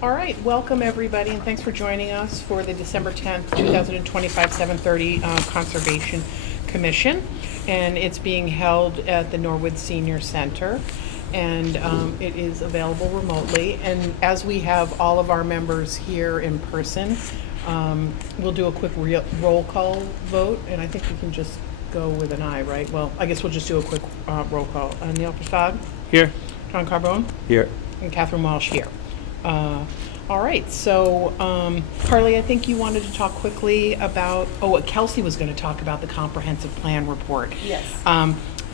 All right, welcome everybody, and thanks for joining us for the December 10th, 2025, 7:30 Conservation Commission. And it's being held at the Norwood Senior Center, and it is available remotely. And as we have all of our members here in person, we'll do a quick roll call vote, and I think we can just go with an aye, right? Well, I guess we'll just do a quick roll call. Neil Prasad? Here. John Carbone? Here. And Catherine Walsh here. All right, so Carly, I think you wanted to talk quickly about, Kelsey was going to talk about the comprehensive plan report. Yes.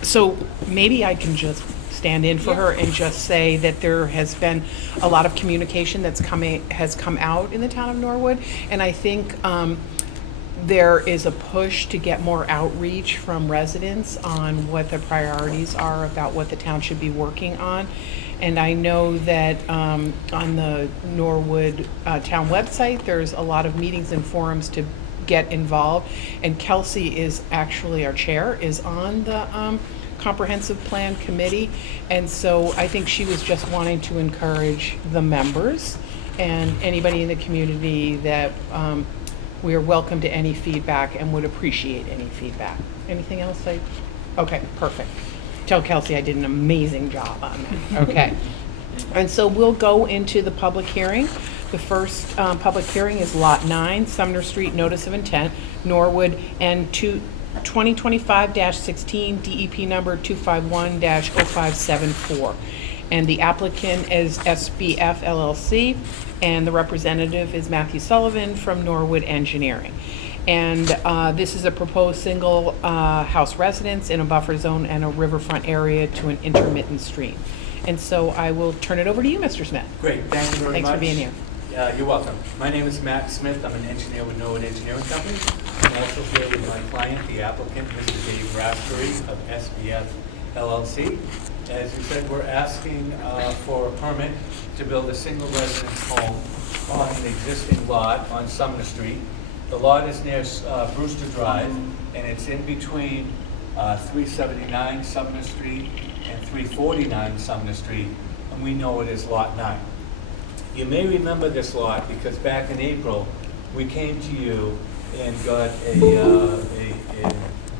So maybe I can just stand in for her and just say that there has been a lot of communication has come out in the town of Norwood, and I think there is a push to get more outreach from residents on what the priorities are about what the town should be working on. And I know that on the Norwood town website, there's a lot of meetings and forums to get involved. And Kelsey is actually, our chair, is on the comprehensive plan committee. And so I think she was just wanting to encourage the members and anybody in the community that we are welcome to any feedback and would appreciate any feedback. Anything else? Okay, perfect. Tell Kelsey I did an amazing job on that. Okay. And so we'll go into the public hearing. The first public hearing is Lot 9, Sumner Street, Notice of Intent, Norwood, and 2025-16, DEP number 251-0574. And the applicant is SBF LLC, and the representative is Matthew Sullivan from Norwood Engineering. And this is a proposed single house residence in a buffer zone and a riverfront area to an intermittent stream. And so I will turn it over to you, Mr. Smith. Great, thank you very much. Thanks for being here. You're welcome. My name is Matt Smith. I'm an engineer with Norwood Engineering Company. I'm also here with my client, the applicant, Mr. Dave Raftery of SBF LLC. As you said, we're asking for a permit to build a single residence home on an existing lot on Sumner Street. The lot is near Brewster Drive, and it's in between 379 Sumner Street and 349 Sumner Street, and we know it is Lot 9. You may remember this lot because back in April, we came to you and got a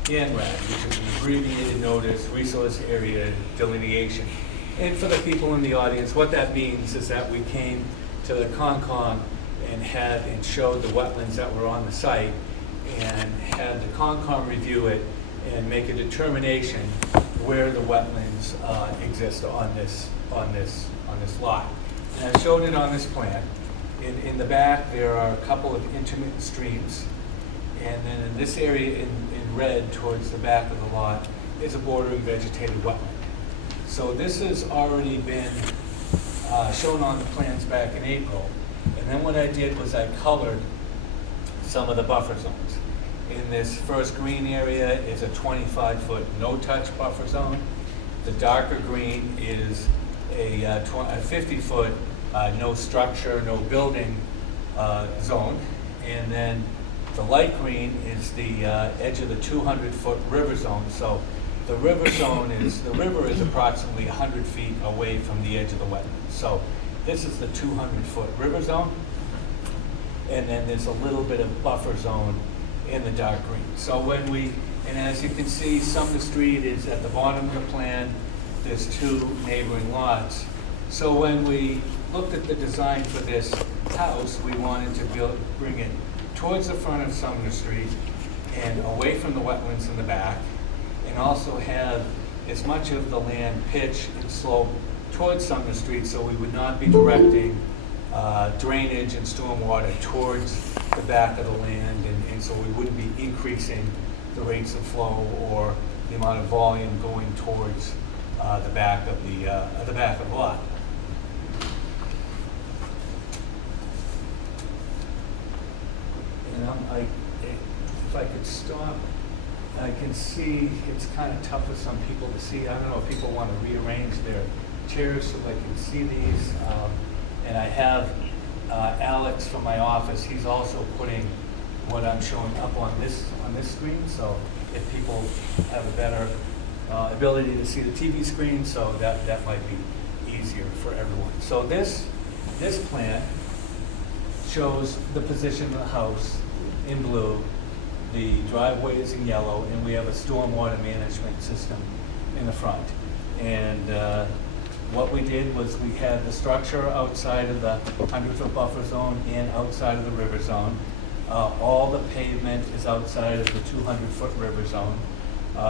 ANRAD, which is an abbreviated notice, resource area delineation. And for the people in the audience, what that means is that we came to the Concom and showed the wetlands that were on the site and had the Concom review it and make a determination where the wetlands exist on this lot. And I showed it on this plan. In the back, there are a couple of intermittent streams, and then in this area in red towards the back of the lot is a bordering vegetated wetland. So this has already been shown on the plans back in April. And then what I did was I colored some of the buffer zones. In this first green area is a 25-foot no-touch buffer zone. The darker green is a 50-foot no structure, no building zone. And then the light green is the edge of the 200-foot river zone. So the river is approximately 100 feet away from the edge of the wetland. So this is the 200-foot river zone, and then there's a little bit of buffer zone in the dark green. So and as you can see, Sumner Street is at the bottom of the plan. There's two neighboring lots. So when we looked at the design for this house, we wanted to bring it towards the front of Sumner Street and away from the wetlands in the back, and also have as much of the land pitch and slope towards Sumner Street, so we would not be directing drainage and stormwater towards the back of the land, and so we wouldn't be increasing the rates of flow or the amount of volume going towards the back of the lot. And if I could stop I can see it's kind of tough for some people to see. I don't know if people want to rearrange their chairs so they can see these. And I have Alex from my office. He's also putting what I'm showing up on this screen. So if people have a better ability to see the TV screen, so that might be easier for everyone. So this plan shows the position of the house in blue, the driveway is in yellow, and we have a stormwater management system in the front. And what we did was we had the structure outside of the 100-foot buffer zone and outside of the river zone. All the pavement is outside of the 200-foot river zone.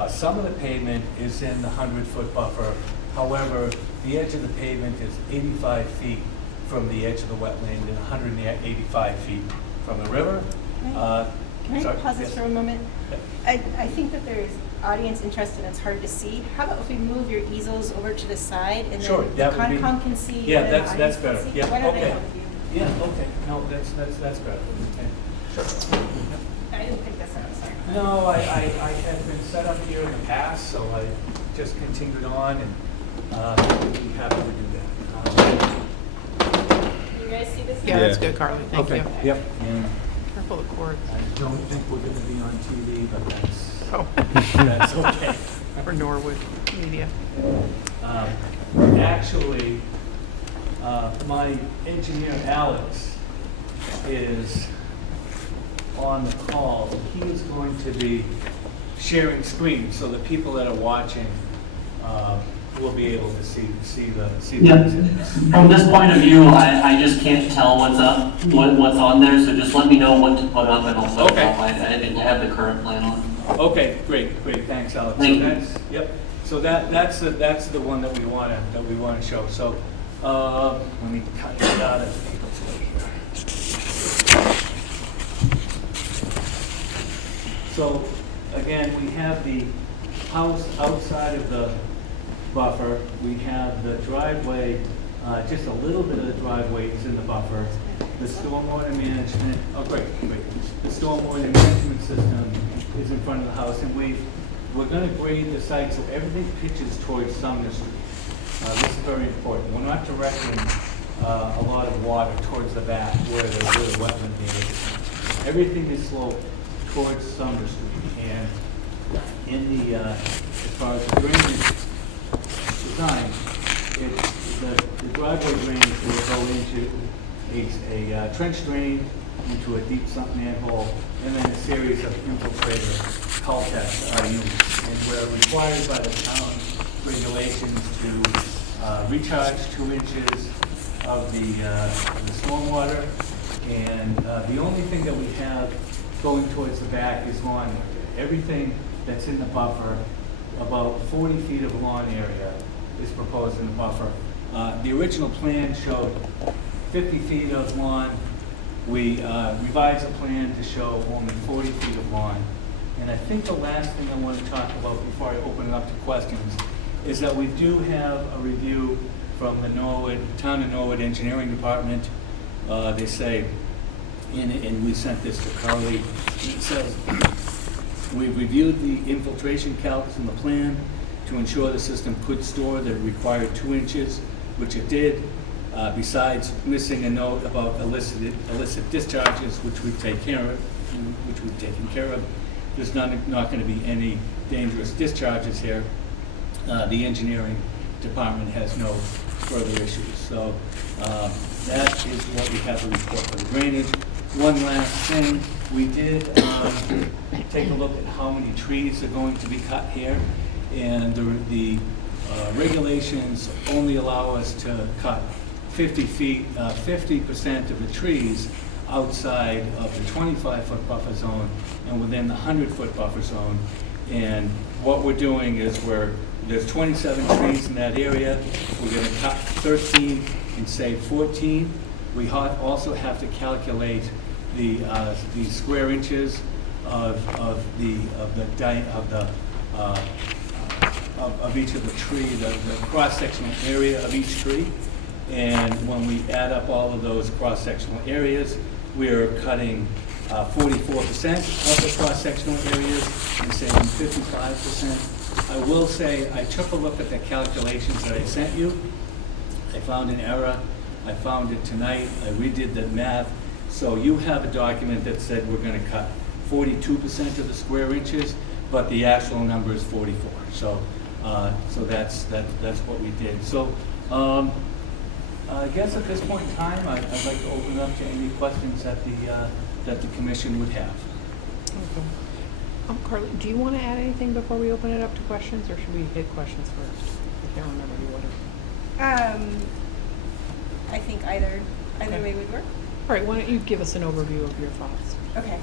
Some of the pavement is in the 100-foot buffer. However, the edge of the pavement is 85 feet from the edge of the wetland and 185 feet from the river. Can I pause this for a moment? I think that there's audience interest and it's hard to see. How about if we move your easels over to the side and Sure, then the that would be- Concom can see? Yeah, and the that's audience better. can see? Yeah, Why don't okay. I help you? Yeah, okay. No, that's better. Okay. Sure. I didn't pick this up, sorry. No, I had been set up here in the past, so I just continued on and be happy to do that. You guys see this? Yeah, that's good, Carly, thank you. Yep. And Careful of the cord. I don't think we're going to be on TV, but Oh, that's okay. for Norwood Media. Actually, my engineer, Alex, is on the call. He is going to be sharing screens, so the people that are watching will be able to see the Yep. exhibits. From this point of view, I just can't tell what's up, what's on there, so just let me know what to put up and I'll put it Okay. up. I didn't have the current plan on. Okay, great, thanks, Alex. Thank So you. that's, yep, so that's the one that we want to show. So let me cut it out of people's way here. So again, we have the house outside of the buffer. We have the driveway, just a little bit of the driveway is in the buffer. The stormwater management, oh great. The stormwater management system is in front of the house, and we're going to grade the site so everything pitches towards Sumner Street. This is very important. We're not directing a lot of water towards the back where the wetland is. Everything is sloped towards Sumner Street, and in the as far as the drainage design, the driveway drainage will go into a trench drain, into a deep sump manhole, and then a series of infiltrator cul-de-sac units. And we're required by the town regulations to recharge 2 inches of the stormwater. And the only thing that we have going towards the back is lawn area. Everything that's in the buffer, about 40 feet of lawn area is proposed in the buffer. The original plan showed 50 feet of lawn. We revised the plan to show only 40 feet of lawn. And I think the last thing I want to talk about before I open it up to questions is that we do have a review from the Town of Norwood Engineering Department. They say, and we sent this to Carly, it says, we reviewed the infiltration calcs in the plan to ensure the system could store the required 2 inches, which it did. Besides missing a note about illicit discharges, which we've taken care of. There's not going to be any dangerous discharges here. The engineering department has no further issues. So that is what we have to report for the drainage. One last thing, we did take a look at how many trees are going to be cut here, and the regulations only allow us to cut 50 feet, 50% of the trees outside of the 25-foot buffer zone and within the 100-foot buffer zone. And what we're doing is there's 27 trees in that area. We're going to cut 13 and save 14. We also have to calculate the square inches of each of the tree, the cross-sectional area of each tree. And when we add up all of those cross-sectional areas, we are cutting 44% of the cross-sectional areas and saying 55%. I will say, I took a look at the calculations that I sent you. I found an error. I found it tonight. I redid the math. So you have a document that said we're going to cut 42% of the square inches, but the actual number is 44. So, that's what we did. So, I guess at this point in time, I'd like to open it up to any questions that the commission would have. Okay. Carly, do you want to add anything before we open it up to questions, or should we hit questions first? I can't remember the order. I think either Okay. way would work. All right, why don't you give us an overview of your thoughts? Okay.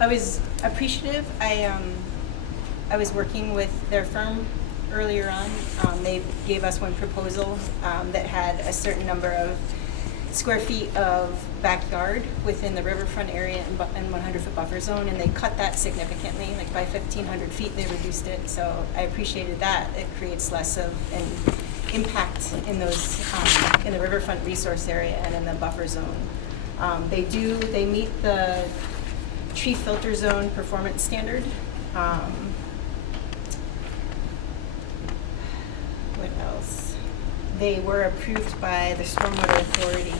I was appreciative. I was working with their firm earlier on. They gave us one proposal that had a certain number of square feet of backyard within the riverfront area and 100-foot buffer zone, and they cut that significantly, like by 1,500 feet they reduced it. So I appreciated that. It creates less of an impact in those in the riverfront resource area and in the buffer zone. They meet the tree filter zone performance standard. What else? They were approved by the Stormwater Authority.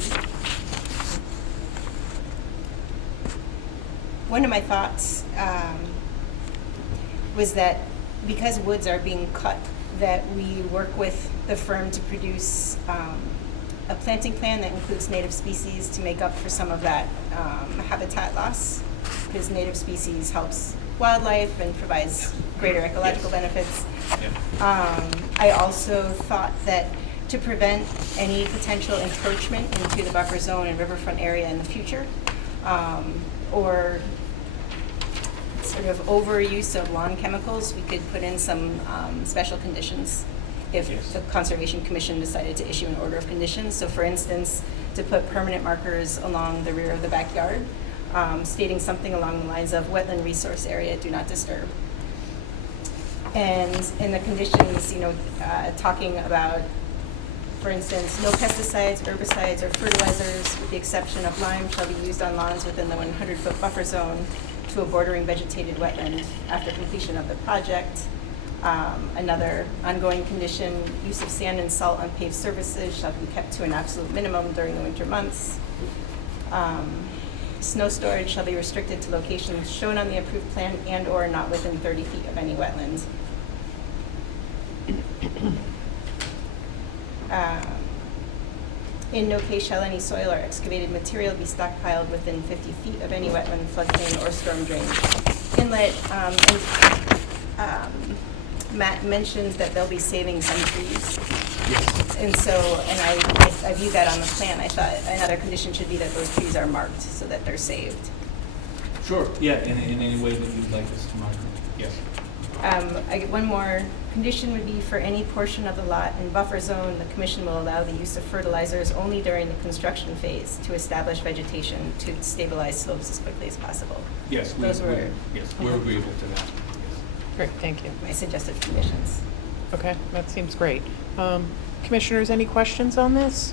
One of my thoughts was that because woods are being cut, that we work with the firm to produce a planting plan that includes native species to make up for some of that habitat loss, because native species helps wildlife and provides greater ecological benefits. I also thought that to prevent any potential encroachment into the buffer zone and riverfront area in the future, or sort of overuse of lawn chemicals, we could put in some special conditions if the Conservation Commission decided to issue an order of conditions. So for instance, to put permanent markers along the rear of the backyard, stating something along the lines of wetland resource area, do not disturb. And in the conditions, talking about, for instance, no pesticides, herbicides, or fertilizers, with the exception of lime, shall be used on lawns within the 100-foot buffer zone to a bordering vegetated wetland after completion of the project. Another ongoing condition, use of sand and salt on paved surfaces shall be kept to an absolute minimum during the winter months. Snow storage shall be restricted to locations shown on the approved plan and or not within 30 feet of any wetland. In no case shall any soil or excavated material be stockpiled within 50 feet of any wetland, floodplain, or storm drain inlet. Matt mentioned that they'll be saving some trees. Yes. And so, I view that on the plan. I thought another condition should be that those trees are marked so that they're saved. Sure, yeah, in any way that you'd like us to mark them, yes. One more condition would be for any portion of the lot in buffer zone, the commission will allow the use of fertilizers only during the construction phase to establish vegetation to stabilize slopes as quickly as possible. Yes, Those were we're agreeable to that. Great, thank you. my suggested conditions. Okay, that seems great. Commissioners, any questions on this?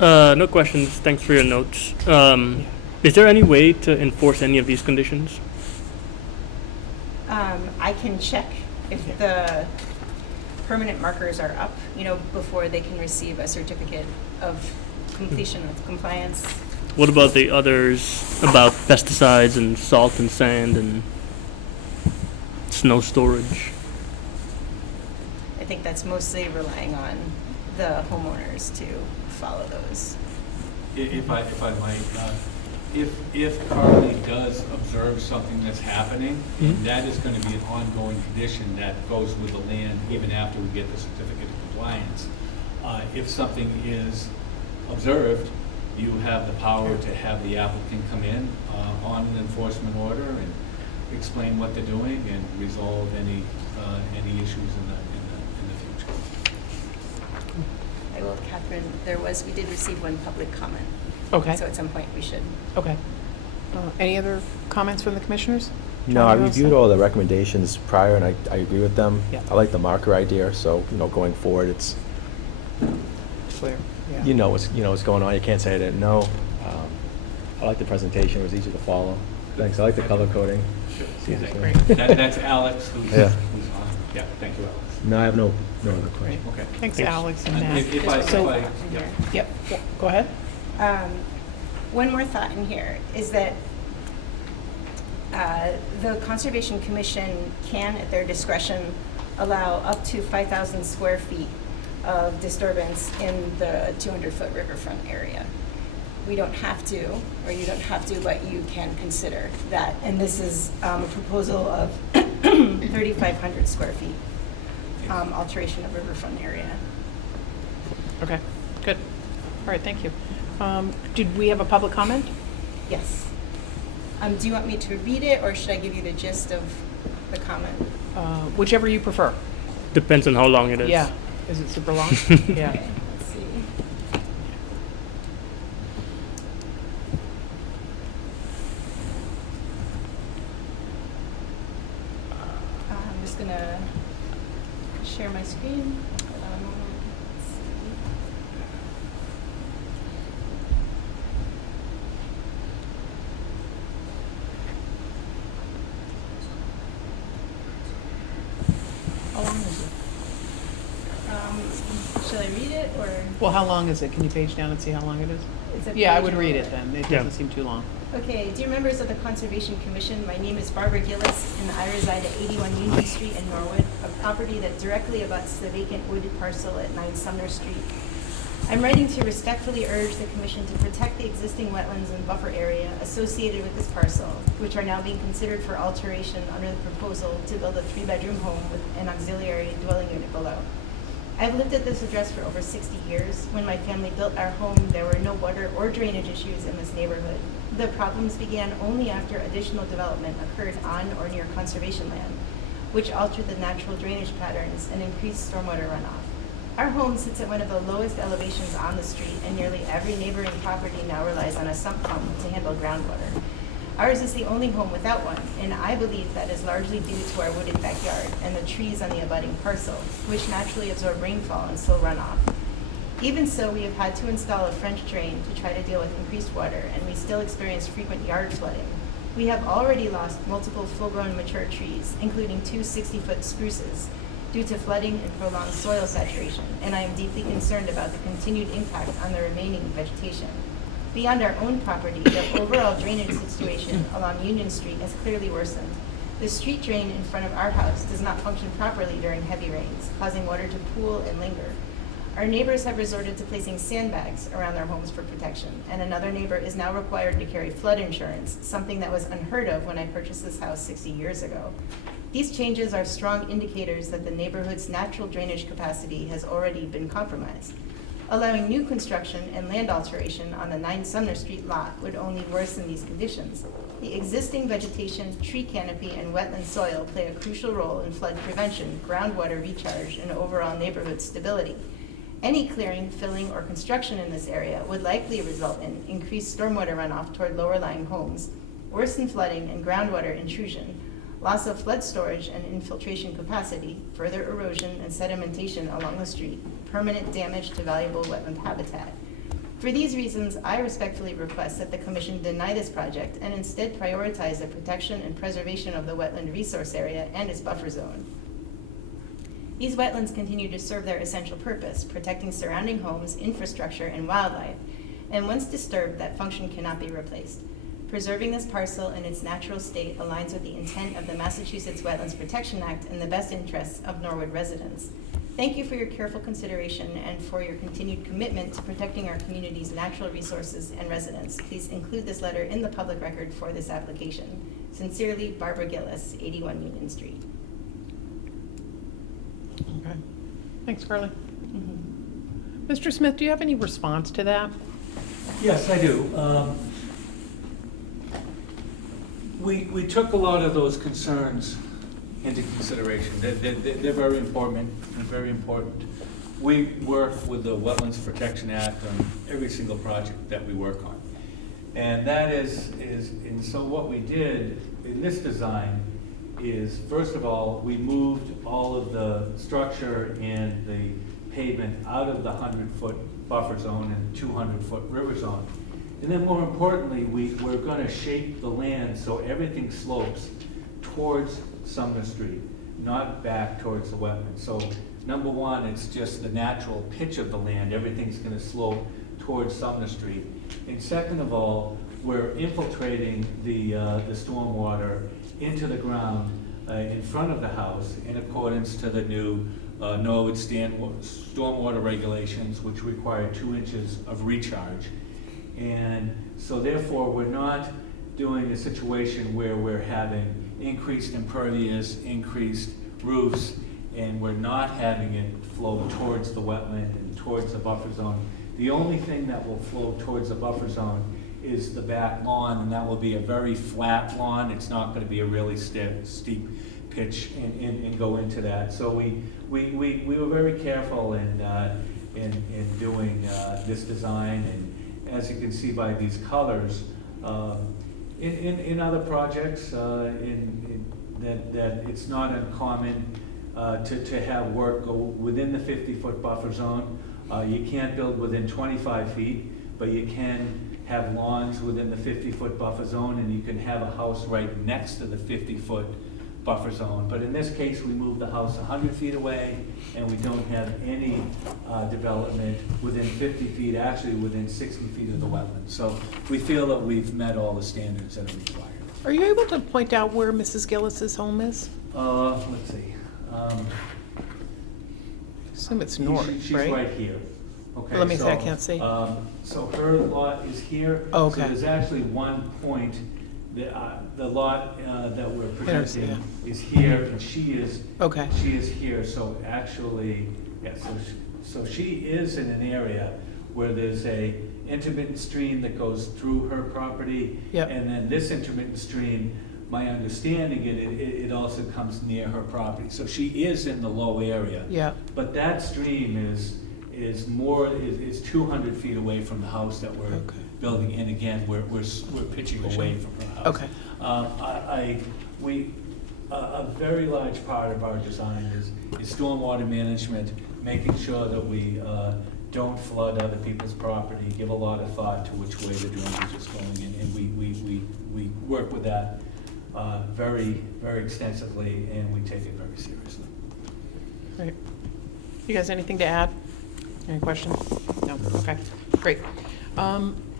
No questions. Thanks for your notes. Is there any way to enforce any of these conditions? I can check if the permanent markers are up, before they can receive a certificate of completion with compliance. What about the others about pesticides and salt and sand and snow storage? I think that's mostly relying on the homeowners to follow those. If I might, if Carly does observe something that's happening, that is going to be an ongoing condition that goes with the land even after we get the certificate of compliance. If something is observed, you have the power to have the applicant come in on an enforcement order and explain what they're doing and resolve any issues in the future. I will, Catherine, we did receive one public comment. Okay, So at some point we should. okay. Any other comments from the commissioners? No, John, I you all reviewed set? all the recommendations prior, and I agree with them. Yeah. I like the marker idea, so, going forward, it's, Clear, yeah. you know what's going on. You can't say I didn't know. I like the presentation. It was easy to follow. Thanks. I like the color coding. It's easy to- Great. That's Alex who's Yeah. who's on. Yeah, thank you, Alex. No, I have no other Great. question. Okay. Thanks, Thanks. Alex and Matt. If I, So- yeah. Yep, go ahead. One more thought in here is that the Conservation Commission can, at their discretion, allow up to 5,000 square feet of disturbance in the 200-foot riverfront area. We don't have to, or you don't have to, but you can consider that. And this is a proposal of 3,500 square feet, alteration of riverfront area. Okay, good. All right, thank you. Did we have a public comment? Yes. Do you want me to read it, or should I give you the gist of the comment? Whichever you prefer. Depends on how long it is. Yeah. Is it super long? Yeah. Okay, let's see. I'm just gonna share my screen. Hold on a moment. Let's see. How long is it? Shall I read it, or? Well, how long is it? Can you page down and see how long it is? It's a Yeah, I page would and read a- it then. It Yeah. doesn't seem too long. Okay, dear members of the Conservation Commission, my name is Barbara Gillis, and I reside at 81 Union Street in Norwood, a property that directly abuts the vacant wooded parcel at 9 Sumner Street. I'm writing to respectfully urge the Commission to protect the existing wetlands and buffer area associated with this parcel, which are now being considered for alteration under the proposal to build a 3-bedroom home with an auxiliary dwelling unit below. I've lived at this address for over 60 years. When my family built our home, there were no water or drainage issues in this neighborhood. The problems began only after additional development occurred on or near conservation land, which altered the natural drainage patterns and increased stormwater runoff. Our home sits at one of the lowest elevations on the street, and nearly every neighboring property now relies on a sump pump to handle groundwater. Ours is the only home without one, and I believe that is largely due to our wooded backyard and the trees on the abutting parcel, which naturally absorb rainfall and slow runoff. Even so, we have had to install a French drain to try to deal with increased water, and we still experience frequent yard flooding. We have already lost multiple full-grown mature trees, including 2 60-foot spruces, due to flooding and prolonged soil saturation, and I am deeply concerned about the continued impact on the remaining vegetation. Beyond our own property, the overall drainage situation along Union Street has clearly worsened. The street drain in front of our house does not function properly during heavy rains, causing water to pool and linger. Our neighbors have resorted to placing sandbags around their homes for protection, and another neighbor is now required to carry flood insurance, something that was unheard of when I purchased this house 60 years ago. These changes are strong indicators that the neighborhood's natural drainage capacity has already been compromised. Allowing new construction and land alteration on the 9 Sumner Street lot would only worsen these conditions. The existing vegetation, tree canopy, and wetland soil play a crucial role in flood prevention, groundwater recharge, and overall neighborhood stability. Any clearing, filling, or construction in this area would likely result in increased stormwater runoff toward lower-lying homes, worsened flooding and groundwater intrusion, loss of flood storage and infiltration capacity, further erosion and sedimentation along the street, permanent damage to valuable wetland habitat. For these reasons, I respectfully request that the Commission deny this project and instead prioritize the protection and preservation of the wetland resource area and its buffer zone. These wetlands continue to serve their essential purpose, protecting surrounding homes, infrastructure, and wildlife, and once disturbed, that function cannot be replaced. Preserving this parcel in its natural state aligns with the intent of the Massachusetts Wetlands Protection Act and the best interests of Norwood residents. Thank you for your careful consideration and for your continued commitment to protecting our community's natural resources and residents. Please include this letter in the public record for this application. Sincerely, Barbara Gillis, 81 Union Street. Okay. Thanks, Carly. Mr. Smith, do you have any response to that? Yes, I do. We took a lot of those concerns into consideration. They're very important and very important. We work with the Wetlands Protection Act on every single project that we work on. And that and so what we did in this design is, first of all, we moved all of the structure and the pavement out of the 100-foot buffer zone and 200-foot river zone. And then more importantly, we're gonna shape the land so everything slopes towards Sumner Street, not back towards the wetlands. So number one, it's just the natural pitch of the land, everything's gonna slope towards Sumner Street. And second of all, we're infiltrating the stormwater into the ground in front of the house in accordance to the new Norwood stormwater regulations, which require 2 inches of recharge. And so therefore, we're not doing a situation where we're having increased impervious, increased roofs, and we're not having it flow towards the wetland and towards the buffer zone. The only thing that will flow towards the buffer zone is the back lawn, and that will be a very flat lawn. It's not gonna be a really steep pitch and go into that. So we were very careful in doing this design, and as you can see by these colors, in other projects, that it's not uncommon to have work go within the 50-foot buffer zone. You can't build within 25 feet, but you can have lawns within the 50-foot buffer zone, and you can have a house right next to the 50-foot buffer zone. But in this case, we moved the house 100 feet away, and we don't have any development within 50 feet, actually within 60 feet of the wetland. So we feel that we've met all the standards that are required. Are you able to point out where Mrs. Gillis's home is? Let's see. I assume it's north, She's right? right here. Okay, Let me see, I so, can't see. So her lot is here. Oh, okay. So there's actually one point, the lot that we're presenting yeah. is here, and she is Okay. here. So actually, yeah, so she is in an area where there's a intermittent stream that goes through her property. Yep. And then this intermittent stream, my understanding, it also comes near her property. So she is in the low area. Yeah, But that stream is 200 feet away from the house that we're Okay. building, and again, we're pitching away from her house. okay. A very large part of our design is stormwater management, making sure that we don't flood other people's property, give a lot of thought to which way the drainage is going, and we work with that very, very extensively, and we take it very seriously. Great. You guys, anything to add? Any questions? No? Okay, great.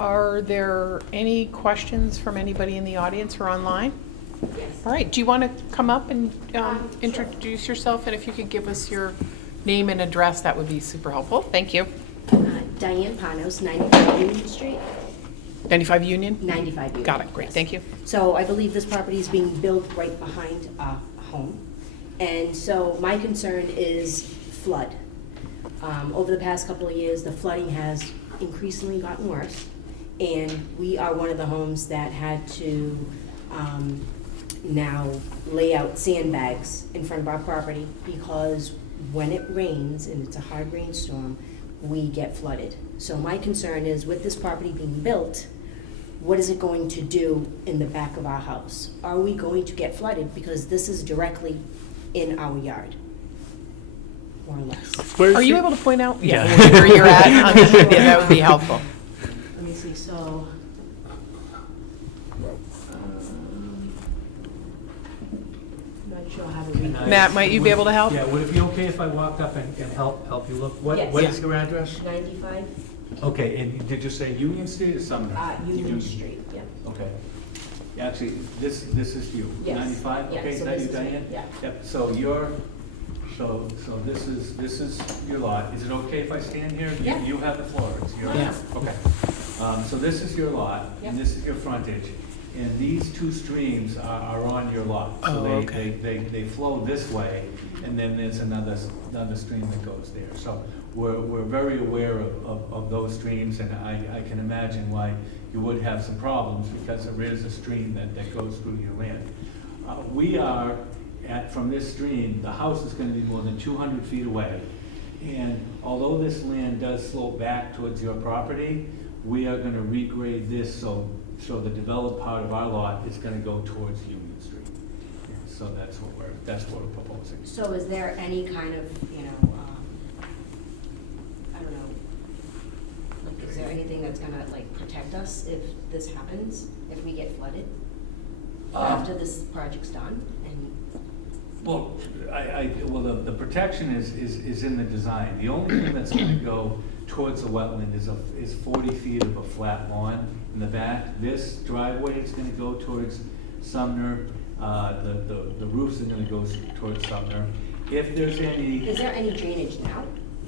Are there any questions from anybody in the audience or online? Yes. All right, do you want to come up and introduce yourself, and if you could give us your name and address, that would be super helpful. Thank you. Diane Panos, 95 Union Street. 95 Union? 95 Union. Got it, great, yes. thank you. So I believe this property is being built right behind our home. And so my concern is flood. Over the past couple of years, the flooding has increasingly gotten worse. And we are one of the homes that had to now lay out sandbags in front of our property because when it rains and it's a hard rainstorm, we get flooded. So my concern is with this property being built, what is it going to do in the back of our house? Are we going to get flooded because this is directly in our yard, more or less? Are you able to point out Yeah. where you're at? Yeah, that would be helpful. Let me see, so. Not sure how to read this. Matt, might you be able to help? Yeah, would it be okay if I walk up and help you look? What Yes. is your address? 95, Okay, and did you say Union Street or Sumner? Union Street, yeah. Okay. Actually, this is you, Yes. 95? Yeah, Okay, is so that this you, is me, Diane? yeah. Yep, so this is your lot. Is it okay if I stand here? Yeah. You have the floor, it's your lot. Yeah. Okay. So this is your lot, and Yep. this is your frontage, and these two streams are on your lot. Oh, So okay. they flow this way, and then there's another stream that goes there. So we're very aware of those streams, and I can imagine why you would have some problems, because there is a stream that goes through your land. We are, from this stream, the house is gonna be more than 200 feet away. And although this land does slope back towards your property, we are gonna regrade this so the developed part of our lot is gonna go towards Union Street. So that's what we're proposing. So is there any kind of, anything that's gonna like protect us if this happens, if we get flooded? Um, After this project's done and, Well, the protection is in the design. The only thing that's gonna go towards the wetland is 40 feet of a flat lawn in the back. This driveway is gonna go towards Sumner, the roofs are gonna go towards Sumner. If there's any, is there any drainage now,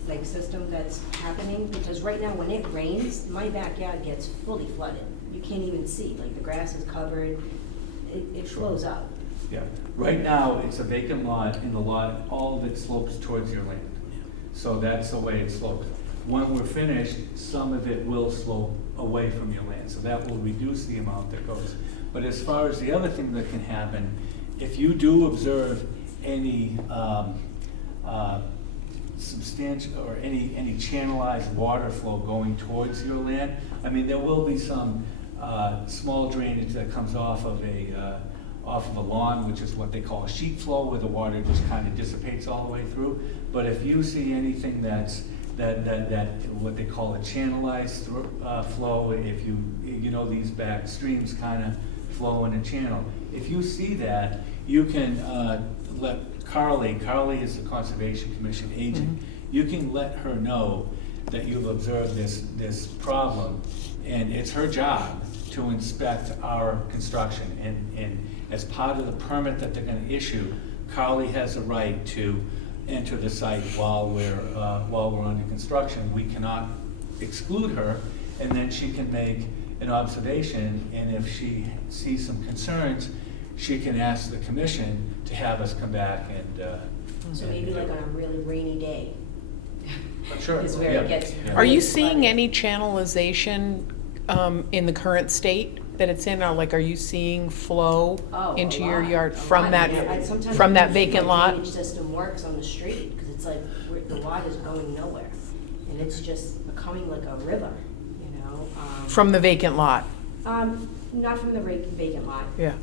like system that's happening? Because right now, when it rains, my backyard gets fully flooded. You can't even see, like the grass is covered, it flows out. yeah, right now, it's a vacant lot, and the lot, all of it slopes towards your land. So that's the way it slopes. When we're finished, some of it will slope away from your land, so that will reduce the amount that goes. But as far as the other thing that can happen, if you do observe any substantial, or any channelized water flow going towards your land, I mean, there will be some small drainage that comes off of a lawn, which is what they call a sheet flow, where the water just kind of dissipates all the way through. But if you see anything that what they call a channelized flow, if you know these back streams kind of flow in a channel, if you see that, you can let Carly is the Conservation Commission agent, you can let her know that you've observed this problem, and it's her job to inspect our construction. And as part of the permit that they're gonna issue, Carly has a right to enter the site while we're under construction. We cannot exclude her, and then she can make an observation, and if she sees some concerns, she can ask the commission to have us come back and. So maybe like on a really rainy day. Sure. Is where yeah, it gets. yeah. Are you seeing any channelization in the current state that it's in? Or like, are you seeing flow Oh, into a your lot, yard a from lot. that, Yeah, sometimes from that I think vacant my lot? drainage system works on the street, because it's like, the water's going nowhere, and it's just becoming like a river, you know? From the vacant lot? Not from the vacant lot. Yeah.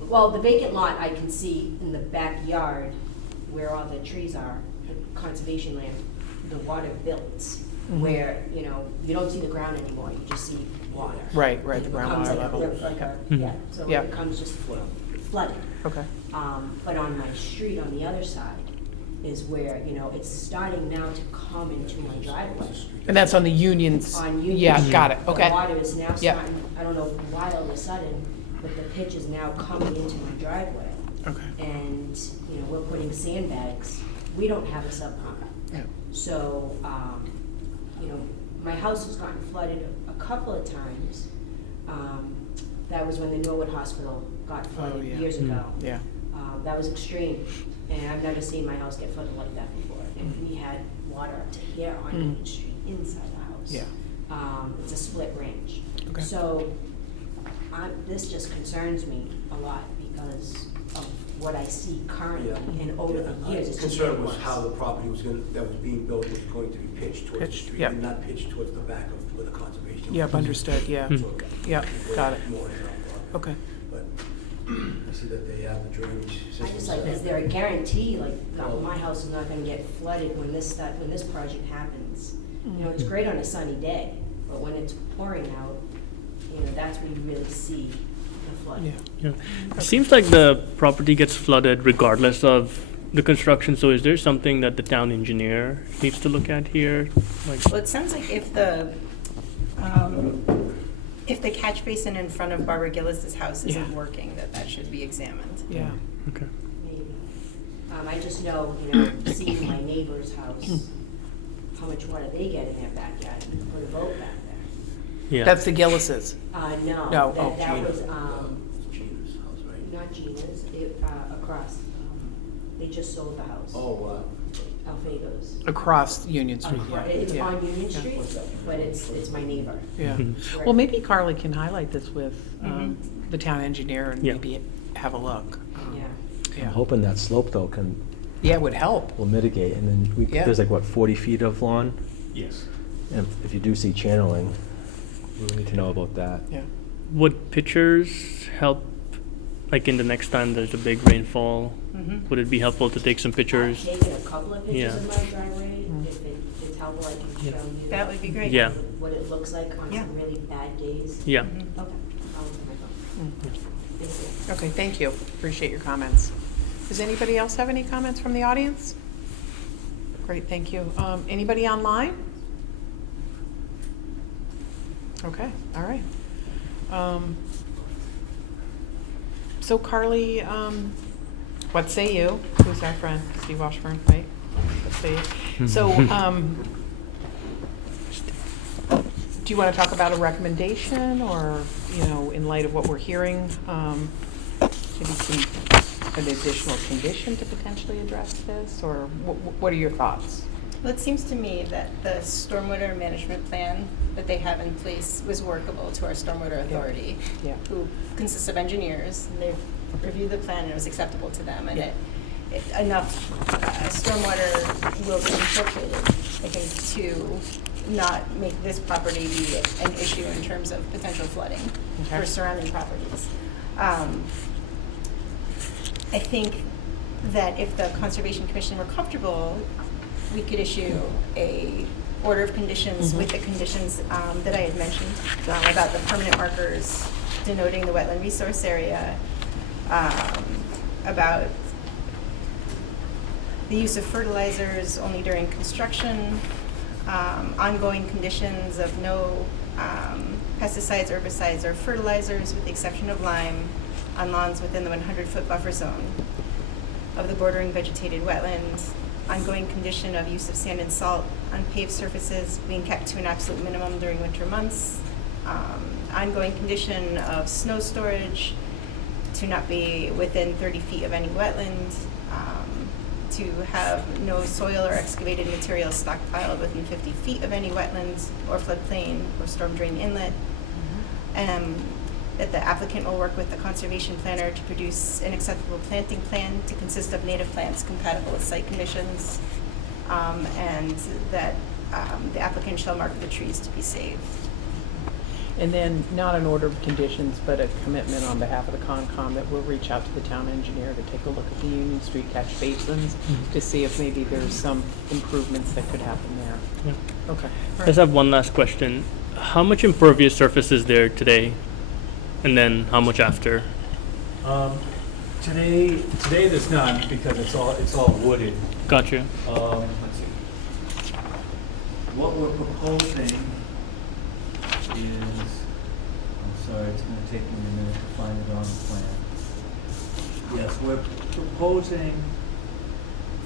Well, the vacant lot, I can see in the backyard where all the trees are, the conservation land, the water builds, where, you know, you don't see the ground anymore, you just see water. Right, the It becomes groundwater like a level. river, like a, Mhm. yeah, so Yeah. it becomes just flooded. Okay. But on my street on the other side is where, you know, it's starting now to come into my driveway. And that's on the Unions? On Union Yeah, Street. got it, okay. The water is now Yeah. starting, I don't know why all of a sudden, but the pitch is now coming into my driveway. Okay. And, you know, we're putting sandbags. We don't have a sub pump. Yeah. So, you know, my house has gotten flooded a couple of times. That was when the Norwood Hospital got flooded yeah. years ago. Yeah. That was extreme, and I've never seen my house get flooded like that before. And we had water up to here on Union Street, inside the house. Yeah. It's a split range. Okay. So, this just concerns me a lot because of what I see currently, and over the years, it's The just concern getting was worse. how the property that was being built was going to be pitched towards the Pitched, street, yeah. and not pitched towards the back of where the conservation. Yep, understood, yeah. So, Yeah, got it. more here on property. Okay. But I see that they have the drainage system. I just like, is there a guarantee, like, my house is not gonna get flooded when this project happens? You know, it's great on a sunny day, but when it's pouring out, you know, that's when you really see the flood. Yeah. Yeah. It seems like the property gets flooded regardless of the construction, so is there something that the town engineer needs to look at here? Like, Well, it sounds like if the catch basin in front of Barbara Gillis's house isn't Yeah. working, that should be examined. Yeah. okay. Maybe. I just know, you know, seeing my neighbor's house, how much water they get in their backyard, and put a boat back there. Yeah. That's the Gillises? No, No, that oh, was, Gina's house, right? not Gina's, across, they just sold the house. Oh, Alfego's. Across Union Street, yeah. It's Yeah. on Union Yeah. Street, but it's my neighbor. Yeah. Mhm. Well, maybe Carly can highlight this with the town engineer and Yeah. maybe have a look. Yeah. I'm Yeah. hoping that slope though Yeah, it would help. will mitigate, and then Yeah. there's like, what, 40 feet of lawn? Yes. And if you do see channeling, we need to know about that. Yeah. Would pictures help, like in the next time there's a big rainfall? Would it be helpful to take some pictures? I've taken a couple of pictures Yeah. of my driveway, if it's helpful. available, I can show you. That would be great. Yeah, What it looks like on Yeah. some really bad days. yeah. Okay, I'll look at my phone. Thank you. Okay, thank you. Appreciate your comments. Does anybody else have any comments from the audience? Great, thank you. Anybody online? Okay, all right. So Carly, what say you? Who's our friend? Steve Washburn, right? What say you? So, do you want to talk about a recommendation, or, you know, in light of what we're hearing, maybe an additional condition to potentially address this, or what are your thoughts? Well, it seems to me that the stormwater management plan that they have in place was workable to our stormwater authority, Yeah. who consists of engineers, and they've reviewed the plan and it was acceptable to them, and Yeah. enough stormwater will be infiltrated, I think, to not make this property be an issue in terms of potential flooding Okay. for surrounding properties. I think that if the Conservation Commission were comfortable, we could issue a order of conditions with the conditions that I had mentioned about the permanent markers denoting the wetland resource area, about the use of fertilizers only during construction, ongoing conditions of no pesticides, herbicides, or fertilizers with the exception of lime on lawns within the 100-foot buffer zone of the bordering vegetated wetlands, ongoing condition of use of sand and salt on paved surfaces being kept to an absolute minimum during winter months, ongoing condition of snow storage to not be within 30 feet of any wetland, to have no soil or excavated material stockpiled within 50 feet of any wetlands or floodplain or storm drain inlet, that the applicant will work with the conservation planner to produce an acceptable planting plan to consist of native plants compatible with site conditions, and that the applicant shall mark the trees to be saved. And then, not an order of conditions, but a commitment on behalf of the Concom that we'll reach out to the town engineer to take a look at the Union Street catch basins to see if maybe there's some improvements that could happen there. Yeah. Okay. I just have one last question. How much impervious surface is there today? And then how much after? Today there's none because it's all wooded. Gotcha. Let's see. What we're proposing is, I'm sorry, it's gonna take me a minute to find it on the plan. Yes, we're proposing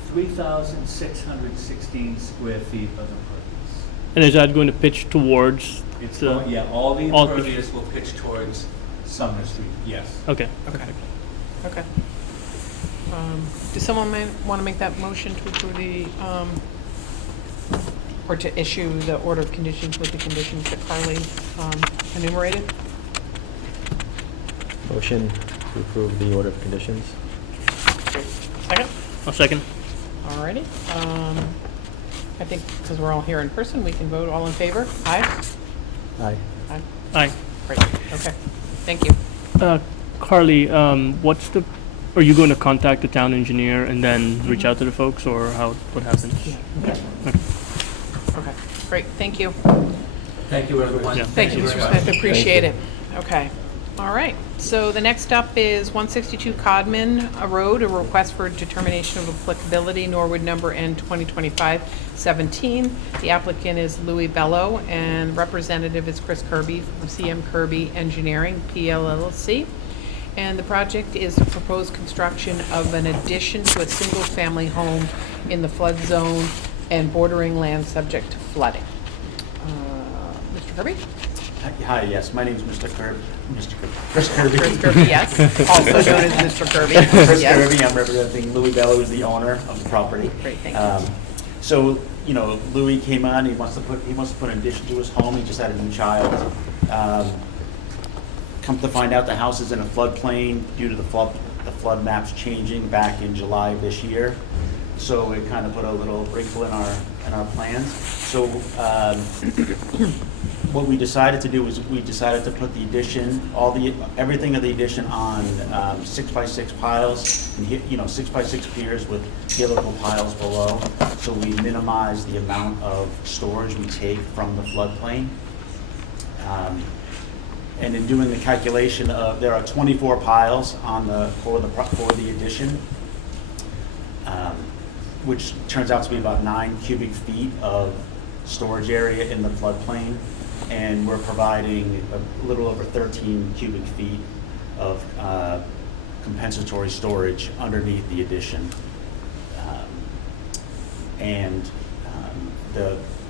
3,616 square feet of impervious. And is that going to pitch towards It's the? going, yeah, all the all impervious will pitch towards Sumner Street, yes. Okay. Okay. Okay. Does someone want to make that motion to approve the, or to issue the order of conditions with the conditions that Carly enumerated? Motion to approve the order of conditions. Second? A second. Alrighty. I think because we're all here in person, we can vote. All in favor? Aye? Aye. Aye. Aye. Great. Okay. Thank you. Carly, are you going to contact the town engineer and then reach out to the folks, or what happens? Okay. Okay. Great. Thank you. Thank you, everyone. Yeah. Thank you, very Mr. much. Smith. Appreciate it. Okay. All right. So the next up is 162 Codman Road, a request for determination of applicability, Norwood number N 2025-17. The applicant is Louis Bello, and representative is Chris Kirby from CM Kirby Engineering, PLLC. And the project is the proposed construction of an addition to a single-family home in the flood zone and bordering land subject to flooding. Mr. Kirby? Hi, yes, my name is Chris Kirby. Chris Kirby, yes. Also known as Mr. Kirby. Chris Yes. Kirby, I'm representing Louis Bello, who's the owner of the property. Great, thank you. So, you know, Louis came on, he wants to put an addition to his home, he just had a new child. Come to find out, the house is in a floodplain due to the flood maps changing back in July of this year. So it kind of put a little wrinkle in our plans. So what we decided to do was we decided to put the addition, everything of the addition on 6x6 piles, and 6x6 piers with helical piles below. So we minimize the amount of storage we take from the floodplain. And in doing the calculation of, there are 24 piles on for the addition, which turns out to be about 9 cubic feet of storage area in the floodplain, and we're providing a little over 13 cubic feet of compensatory storage underneath the addition.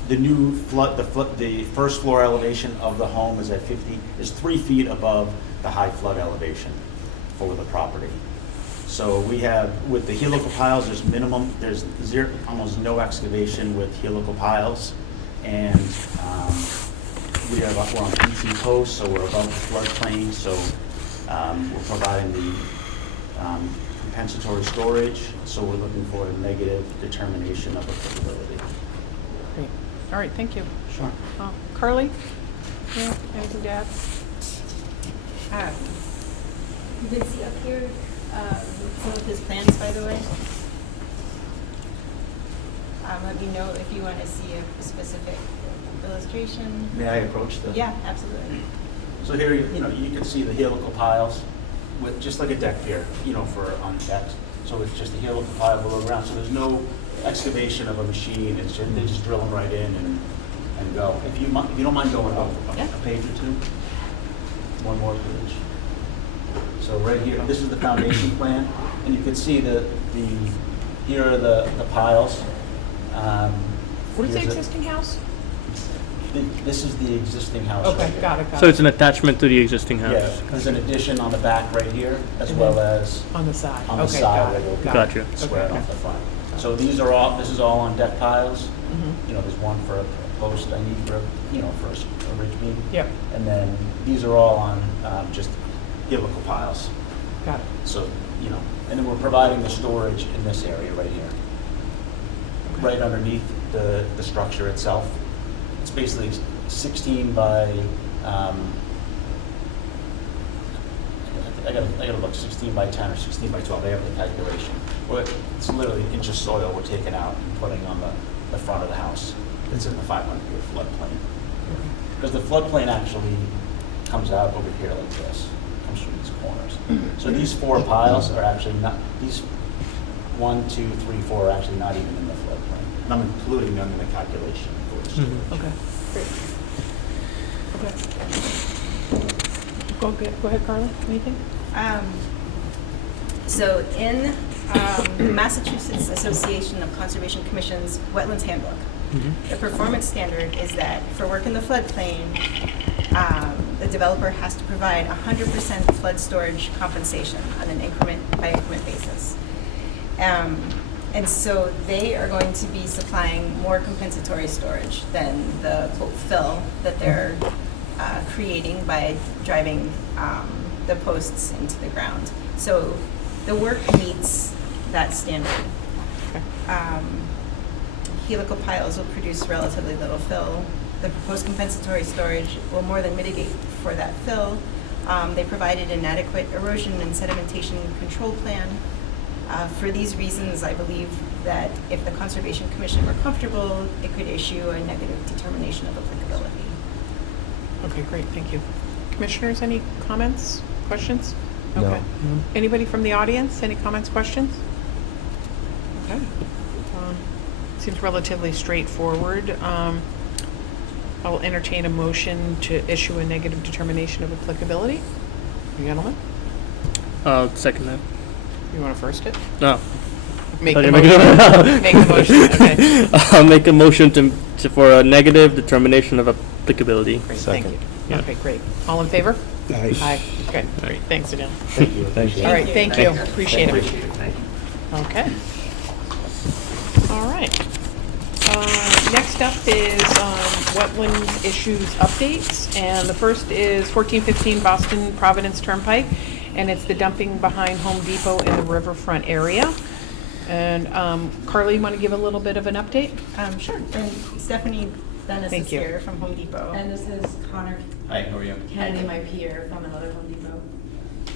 The new the first floor elevation of the home is 3 feet above the high flood elevation for the property. So we have, with the helical piles, there's almost no excavation with helical piles, and we're on PT posts, so we're above the floodplain, so we're providing the compensatory storage, so we're looking for a negative determination of applicability. Great. All right, thank you. Sure. Carly? Yeah, anything to add? You can see up here some of his plans, by the way. Let me know if you want to see a specific illustration. May I approach the? Yeah, absolutely. So here, you can see the helical piles with just like a deck pier, for on decks. So it's just a helical pile below ground. So there's no excavation of a machine. It's just, they just drill them right in and go. If you don't mind going up a page or two, one more page. So right here, this is the foundation plan, and you can see here are the piles. What is the here's existing house? This is the existing house. Okay, right here. got it. So it's an attachment to the existing house? Yeah, there's an addition on the back right here, as well as On the side. on the Okay, side, got where it, you'll be got it. Gotcha. squared Okay. off the front. So this is all on deck piles. Mhm. There's one for a post I need for a ridge beam. Yep, And then these are all on just helical piles. got it. So, and then we're providing the storage in this area right here, right underneath the structure itself. It's basically 16 by, I gotta look, 16 by 10 or 16 by 12, they have the calculation. It's literally an inch of soil we're taking out and putting on the front of the house that's in the 500-year floodplain. Because the floodplain actually comes out over here like this, comes through these corners. So these 4 piles are actually not, these 1, 2, 3, 4 are actually not even in the floodplain. And I'm including them in the calculation for the storage. Okay, great. Okay. Go ahead, Carla. Anything? So in Massachusetts Association of Conservation Commission's Wetlands Handbook, the performance standard is that for work in the floodplain, the developer has to provide 100% flood storage compensation on an increment by increment basis. And so they are going to be supplying more compensatory storage than the quote fill that they're creating by driving the posts into the ground. So the work meets that standard. Helical piles will produce relatively little fill. The proposed compensatory storage will more than mitigate for that fill. They provided an adequate erosion and sedimentation control plan. For these reasons, I believe that if the Conservation Commission were comfortable, it could issue a negative determination of applicability. Okay, great, thank you. Commissioners, any comments, questions? No. Okay. Anybody from the audience, any comments, questions? Okay. Seems relatively straightforward. I will entertain a motion to issue a negative determination of applicability. Gentlemen, I'll second that. you want to first it? No. Make Thought the you were making- motion. Make the motion, okay. I'll make a motion for a negative determination of applicability. Great, thank Second. you. Yeah. Okay, great. All in favor? Aye. Aye. Good, great. Thanks, Adele. Thank you. Thank you. All right, thank you. Appreciate it. Thank you. Okay. All right. Next up is wetland issues updates, and the first is 1415 Boston Providence Turnpike, and it's the dumping behind Home Depot in the riverfront area. And Carly, you want to give a little bit of an update? Sure. And Stephanie Dennis Thank is you. here from Home Depot. And this is Connor Hi, how are you? Kennedy, my peer from another Home Depot.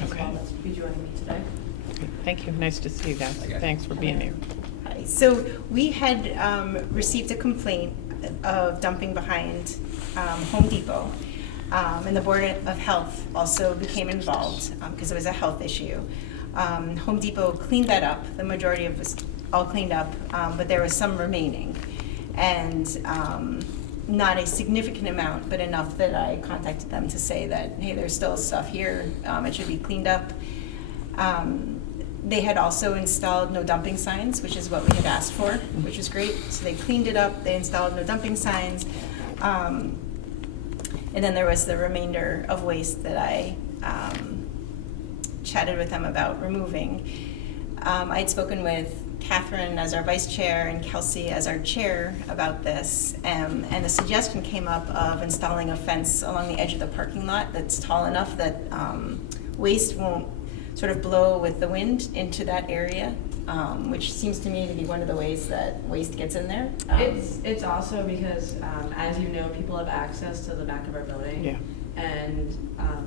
As Okay. well, that's be joining me today. Thank you. Nice to see you guys. Hi, guys. Thanks for being here. Hi. So we had received a complaint of dumping behind Home Depot. And the Board of Health also became involved because it was a health issue. Home Depot cleaned that up. The majority of it was all cleaned up, but there was some remaining. And not a significant amount, but enough that I contacted them to say that, hey, there's still stuff here. It should be cleaned up. They had also installed no dumping signs, which is what we had asked for, which was great. So they cleaned it up, they installed no dumping signs. And then there was the remainder of waste that I chatted with them about removing. I had spoken with Catherine as our vice chair and Kelsey as our chair about this, and the suggestion came up of installing a fence along the edge of the parking lot that's tall enough that waste won't sort of blow with the wind into that area, which seems to me to be one of the ways that waste gets in there. It's also because, as you know, people have access to the back of our building. Yeah. And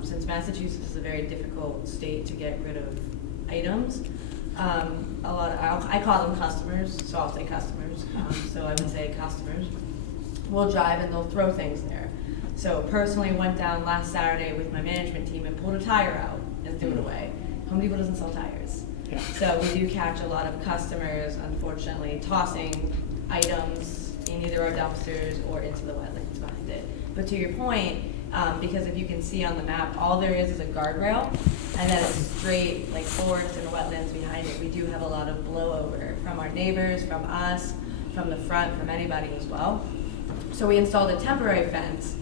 since Massachusetts is a very difficult state to get rid of items, I call them customers, so I'll say customers. So I would say customers will drive and they'll throw things there. So personally went down last Saturday with my management team and pulled a tire out and threw it away. Home Depot doesn't sell tires. Yeah. So we do catch a lot of customers, unfortunately, tossing items in either our dumpsters or into the wetlands behind it. But to your point, because if you can see on the map, all there is a guardrail, and then it's straight, like forest and wetlands behind it. We do have a lot of blowover from our neighbors, from us, from the front, from anybody as well. So we installed a temporary fence.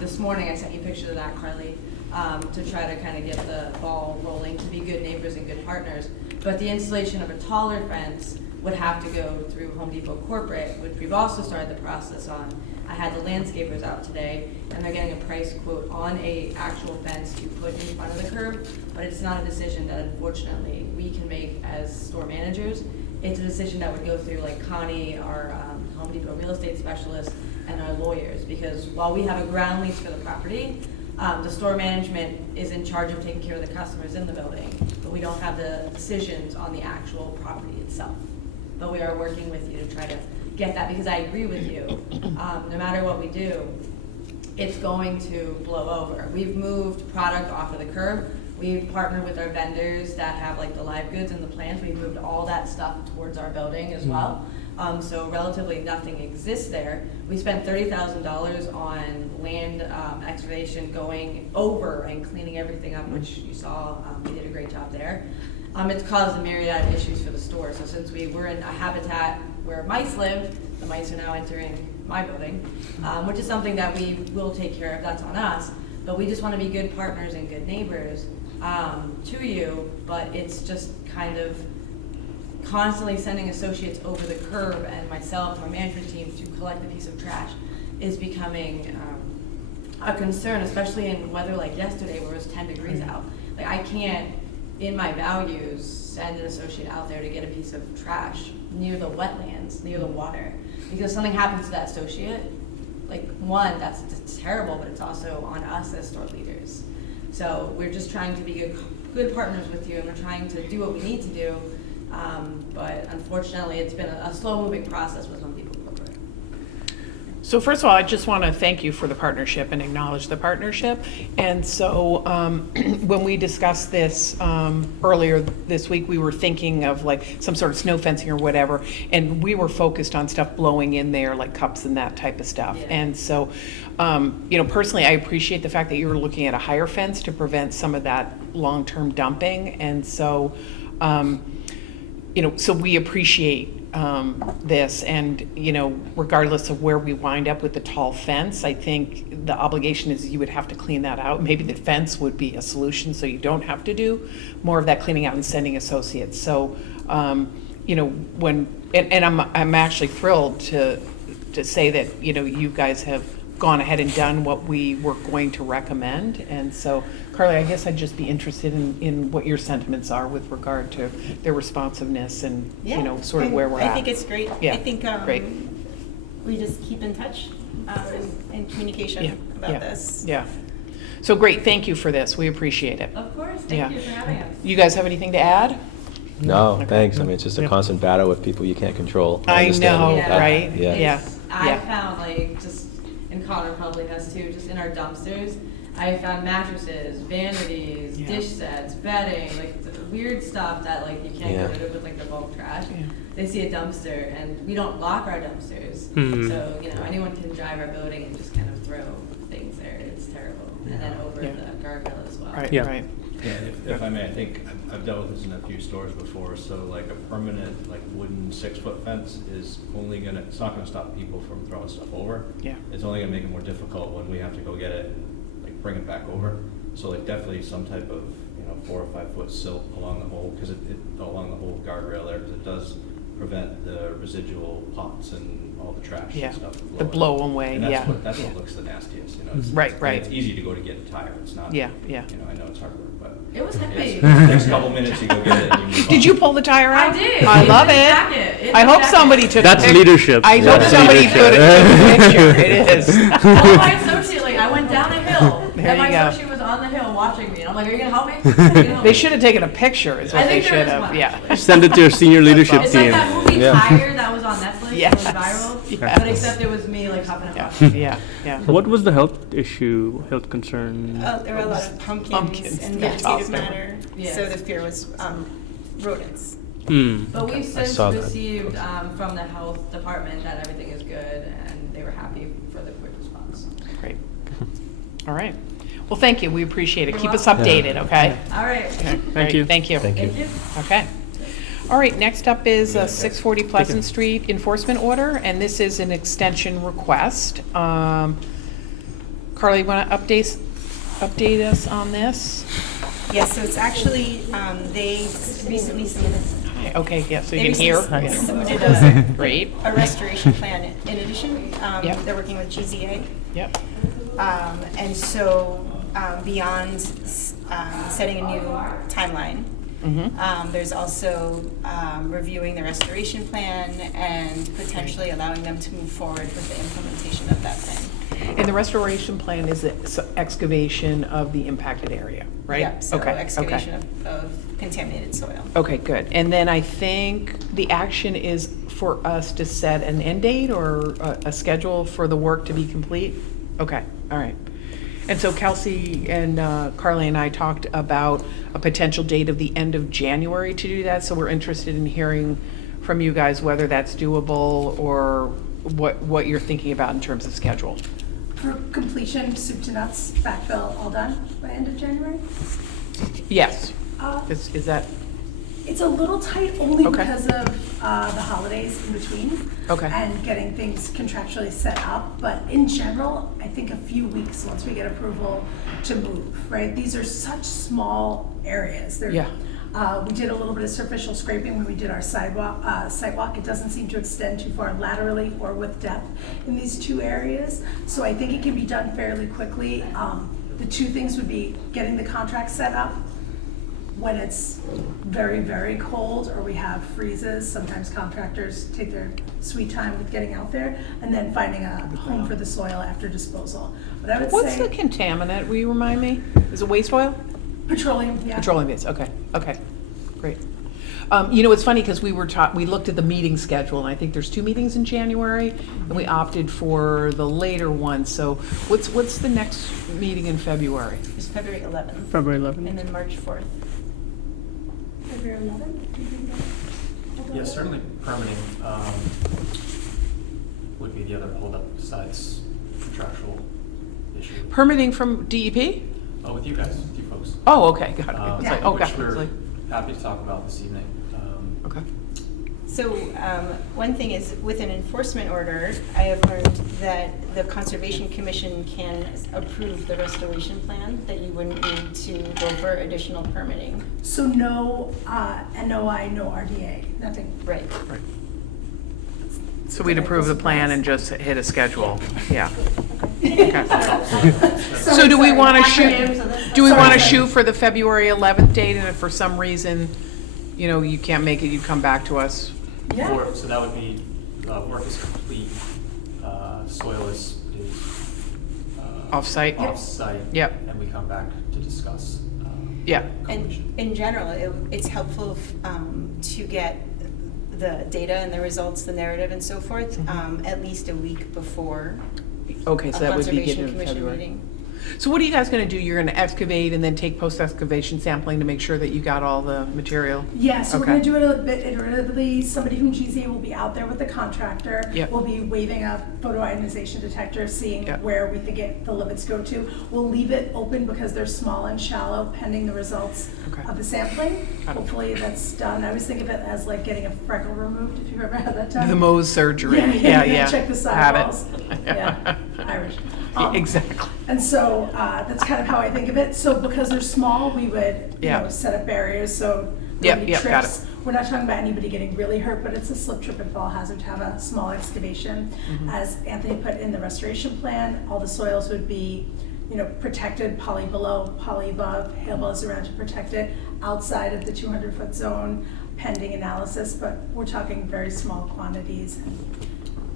This morning, I sent you pictures of that, Carly, to try to kind of get the ball rolling, to be good neighbors and good partners. But the installation of a taller fence would have to go through Home Depot corporate, which we've also started the process on. I had the landscapers out today, and they're getting a price quote on a actual fence to put in front of the curb, but it's not a decision that unfortunately we can make as store managers. It's a decision that would go through like Connie, our Home Depot real estate specialist, and our lawyers, because while we have a ground lease for the property, the store management is in charge of taking care of the customers in the building, but we don't have the decisions on the actual property itself. But we are working with you to try to get that, because I agree with you. No matter what we do, it's going to blow over. We've moved product off of the curb. We've partnered with our vendors that have like the live goods and the plants. We've moved all that stuff towards our building as well. So relatively nothing exists there. We spent $30,000 on land excavation, going over and cleaning everything up, which you saw. We did a great job there. It's caused a myriad of issues for the store. So since we were in a habitat where mice live, the mice are now entering my building, which is something that we will take care of. That's on us. But we just want to be good partners and good neighbors to you. But it's just kind of constantly sending associates over the curb, and myself, our management team, to collect a piece of trash is becoming a concern, especially in weather like yesterday where it was 10 degrees out. Like I can't, in my values, send an associate out there to get a piece of trash near the wetlands, near the water, because something happens to that associate. Like one, that's terrible, but it's also on us as store leaders. So we're just trying to be good partners with you, and we're trying to do what we need to do. But unfortunately, it's been a slow-moving process with Home Depot corporate. So first of all, I just want to thank you for the partnership and acknowledge the partnership. And so when we discussed this earlier this week, we were thinking of like some sort of snow fencing or whatever, and we were focused on stuff blowing in there, like cups and that type of stuff. Yeah. And so, personally, I appreciate the fact that you were looking at a higher fence to prevent some of that long-term dumping. And so, so we appreciate this, and regardless of where we wind up with the tall fence, I think the obligation is you would have to clean that out. Maybe the fence would be a solution, so you don't have to do more of that cleaning out and sending associates. So, I'm actually thrilled to say that you guys have gone ahead and done what we were going to recommend. And so, Carly, I guess I'd just be interested in what your sentiments are with regard to their responsiveness and, sort of where we're at. I think it's great. Yeah, I think great. we just keep in touch in communication Yeah, about yeah, this. Yeah. So great, thank you for this. We appreciate it. Of course, Yeah. thank you for having us. You guys have anything to add? No, Okay. thanks. I mean, it's just a Yeah. constant battle with people you can't control. I understand know, that. right? Yeah. Yeah. I Yeah. found like just, and Connor probably has too, just in our dumpsters, I found mattresses, vanities, Yeah. dish sets, bedding, like the weird stuff that like you can't Yeah. get rid of with like the bulk trash. Yeah. They see a dumpster and we don't lock our dumpsters. Hmm. So, you know, anyone can drive our building and just kind of throw things there. It's terrible. And then over Yeah. the guardrail as well. Right, Yeah. right. Yeah, if I may, I think I've dealt with this in a few stores before, so like a permanent, like wooden 6-foot fence is only gonna, it's not gonna stop people from throwing stuff over. Yeah. It's only gonna make it more difficult when we have to go get it, like bring it back over. So like definitely some type of, 4 or 5 foot silt along the whole, because it, along the whole guardrail there, because it does prevent the residual pots and all the trash Yeah, and stuff. the blow away, And yeah. that's Yeah. what looks the nastiest, it's- Right, and right. It's easy to go to get a tire, it's not. Yeah, yeah. I know it's hard work, but. It was heavy. Next couple minutes, you go get it and you move on. Did you pull the tire I out? did. I love It's a it. jacket. It's I a hope jacket. somebody took. That's a pic- leadership. I hope That's somebody leadership. took a picture. It is. Well, my associate, like, I went down the hill, There and my you go. associate was on the hill watching me, and I'm like, are you gonna help me? Are you gonna help They me?" should have taken a picture, is I what they think there should is have, one, yeah. actually. Send it to your senior leadership It's team. like that movie Yeah. Tiger that was on Netflix, Yes. that was viral, Yes. but except it was me, like, huffing and Yeah, puffing. yeah, yeah. What was the health issue, health concern? There were a lot of pumpkins Pumpkins, and that's vegetative awesome. matter, Yes. so the fear was rodents. Hmm. But we've since saw that. received, from the health department that everything is good, and they were happy for the quick response. Great. All right. Well, thank you. We appreciate it. You're Keep us welcome. updated, okay? All right. Okay, great. you. Thank you. Thank you. Thank you. Okay. All right, next up is 640 Pleasant Street enforcement order, and this is an extension request. Carly, you want to update us on this? Yes, so it's actually, they recently submitted. Hi, okay, yeah, so you They can hear? recently Yeah. submitted Great, a restoration plan in addition. Yep. They're working with GZA. yep, And so, beyond setting a new timeline, there's also reviewing the restoration plan and potentially allowing them to move forward with the implementation of that plan. and the restoration plan is the excavation of the impacted area, right? Yep, so Okay, okay. excavation of contaminated soil. Okay, good. And then I think the action is for us to set an end date or a schedule for the work to be complete? Okay, all right. And so Kelsey and Carly and I talked about a potential date of the end of January to do that, so we're interested in hearing from you guys whether that's doable or what you're thinking about in terms of schedule. For completion, soup to nuts, backfill, all done by end of January? Yes. Uh, Is that, It's a little tight only Okay. because of the holidays in between. Okay. And getting things contractually set up, but in general, I think a few weeks once we get approval to move, right? These are such small areas. They're- Yeah. We did a little bit of superficial scraping when we did our sidewalk. It doesn't seem to extend too far laterally or with depth in these two areas. So I think it can be done fairly quickly. The two things would be getting the contract set up when it's very, very cold or we have freezes. Sometimes contractors take their sweet time with getting out there, and then finding a home for the soil after disposal. But I would what's the say contaminant, will you remind me? Is it waste oil? petroleum, yeah. Petroleum base, okay, okay, great. It's funny because we looked at the meeting schedule, and I think there's 2 meetings in January, and we opted for the later one. So what's the next meeting in February? It's February 11th. February And 11th. then March 4th. February 11th? Yeah, certainly permitting would be the other holdup besides contractual issue. Permitting from DEP? Oh, with you guys, with you folks. Oh, okay, got it. It's like, oh, Which God. It's we're like, happy to talk about this evening. okay. So one thing is, with an enforcement order, I have learned that the Conservation Commission can approve the restoration plan, that you wouldn't need to go for additional permitting. So no NOI, no RDA, nothing. Right. Right. So we'd approve the plan and just hit a schedule, yeah. Okay. So do we want to shoot for the February 11th date, and if for some reason, you can't make it, you come back to us? So that would be, work is complete, soil is is. Off-site? Yep. Off-site. Yep. And we come back to discuss. Yeah. completion. And in general, it's helpful to get the data and the results, the narrative and so forth, at least a week before Okay, a so that would begin Conservation in Commission February. meeting. So what are you guys gonna do? You're gonna excavate and then take post-excavation sampling to make sure that you got all the material? Yeah, so we're Okay. gonna do it a bit iteratively. Somebody from GZA will be out there with the contractor. Yep. We'll be waving a photo ionization detector, seeing Yep. where we think the limits go to. We'll leave it open because they're small and shallow pending the results Okay. of the sampling. Got it. Hopefully that's done. I always think of it as like getting a freckle removed, if you've ever had that done. The Mohs surgery. Yeah, Yeah, you yeah. gotta check the Have it. sidewalls. Yeah, Irish. Exactly. And so that's kind of how I think of it. So because they're small, we would Yeah. set up barriers so Yep, nobody yep, got trips. We're not talking about anybody getting really hurt, but it's a slip, trip, and fall hazard to have a small excavation. Mm-hmm. As Anthony put in the restoration plan, all the soils would be, protected, poly below, poly above, hail balls around to protect it, outside of the 200-foot zone, pending analysis. But we're talking very small quantities and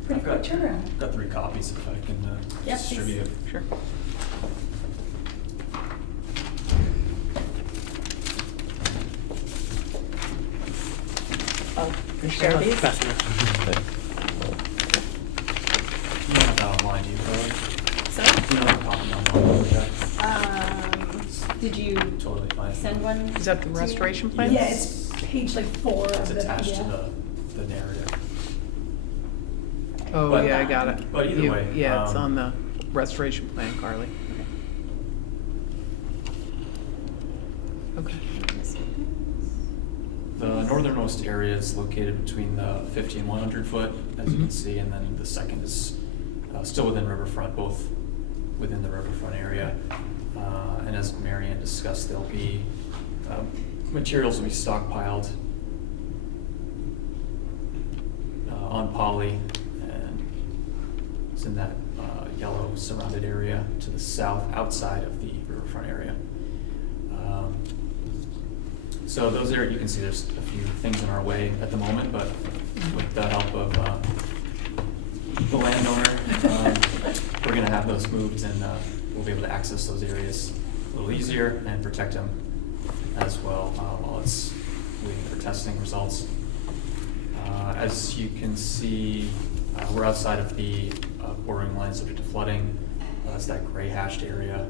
pretty quick turnaround. I've got 3 copies if I can Yep, please. distribute. Sure. Oh, share these? Pass it around. You don't have that online, do you, Carly? Sorry? You don't have a copy online, okay? Did you Totally fine. send one? Is that the to me? restoration plan? Yeah, it's page like 4 It's of the attached to PDF. the narrative. Oh, But- yeah, I got it. but either way, Yeah, it's um, on the restoration plan, Carly. Okay. The northernmost area is located between the 50 and 100 foot, as you can see, and then the second is still within riverfront, both within the riverfront area. And as Marianne discussed, there'll be, materials will be stockpiled on poly, and it's in that yellow surrounded area to the south, outside of the riverfront area. So those are, you can see there's a few things in our way at the moment, but with the help of the landowner, we're gonna have those moved, and we'll be able to access those areas a little easier and protect them as well while it's waiting for testing results. As you can see, we're outside of the bordering line subject to flooding. That's that gray hashed area.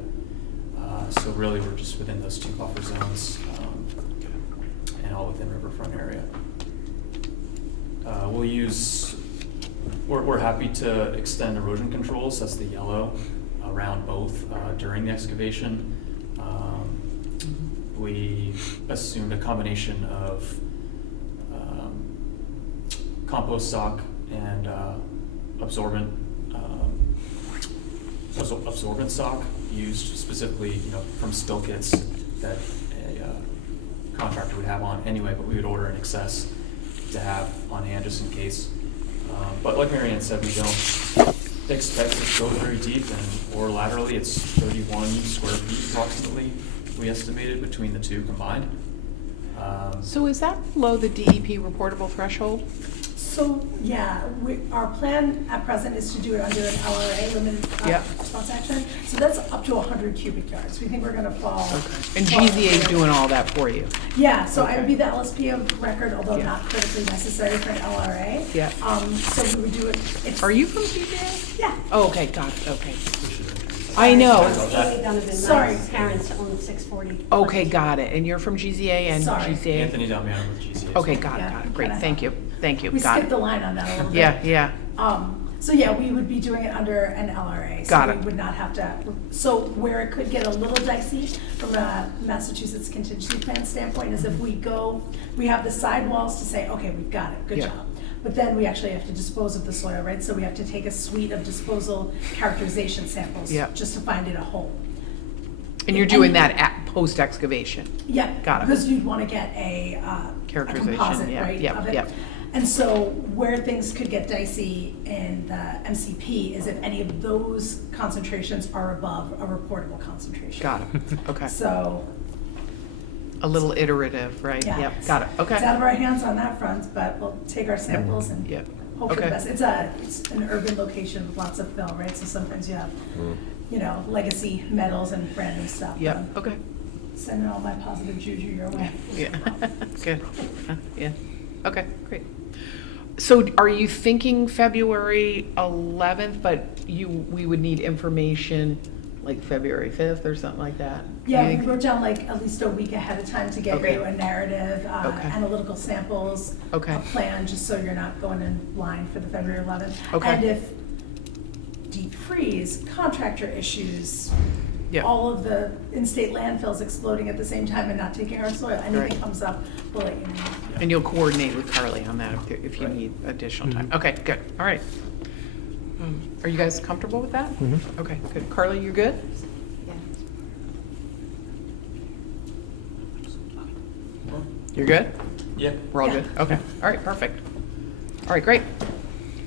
So really, we're just within those 2 buffer zones, and all within riverfront area. We're happy to extend erosion controls, that's the yellow, around both during the excavation. We assumed a combination of compost sock and absorbent sock used specifically, from spill kits that a contractor would have on anyway, but we would order in excess to have on hand just in case. But like Marianne said, we don't expect it to go very deep, or laterally, it's 31 square feet approximately, we estimated between the 2 combined. So is that below the DEP reportable threshold? So, yeah, our plan at present is to do it under an LRA, limited Yep. response action. So that's up to 100 cubic yards. We think we're gonna fall. And fall GZA is under- doing all that for you? Yeah, so I Okay. would be the LSP of record, although Yeah. not critically necessary for an LRA. Yeah. So we would do it. Are you from GZA? Yeah. Oh, okay, got it, okay. I know. Amy Donovan, Sorry. my parents own 640. Okay, got it. And you're from GZA and Sorry. GZA? Anthony Damiano with GCA. Okay, got Yeah, it, great, kinda. thank you, We got skipped the it. line on that a little bit. Yeah, yeah, So yeah, we would be doing it under an LRA. Got So it. we would not have to, so where it could get a little dicey from a Massachusetts contingency plan standpoint is if we have the sidewalls to say, okay, we've got it, good Yeah. job. But then we actually have to dispose of the soil, right? So we have to take a suite of disposal characterization samples Yeah. just to find it a hole. and you're doing that at post-excavation? Yeah. Got it. Because you'd want to get a Characterization, composite, yeah, right, yep, of it. yep. And so where things could get dicey in the MCP is if any of those concentrations are above a reportable concentration. Got it, okay. So, A little iterative, right? yeah. Yep, got it, It's out okay. of our hands on that front, but we'll take our samples and Yep, hope for the Okay. best. It's an urban location with lots of fill, right? So sometimes you have, you know, legacy metals and random stuff. Yep, okay. Sending all my positive juju your way. Yeah, good. Yeah, okay, great. So are you thinking February 11th, but we would need information like February 5th or something like that? Yeah, You we think- wrote down like at least a week ahead of time to get Okay. you a narrative, Okay. analytical samples, Okay. a plan, just so you're not going in blind for the February 11th. Okay. And if deep freeze, contractor issues, Yeah. all of the in-state landfills exploding at the same time and not taking our soil, anything Right. comes up, we'll let you know. And you'll coordinate with Carly on that if you Right. need additional time. Okay, good, all right. Are you guys comfortable with that? Okay, good. Carly, you good? Yeah. You're good? Yeah. We're all Yeah. good? Okay, all right, perfect. All right, great.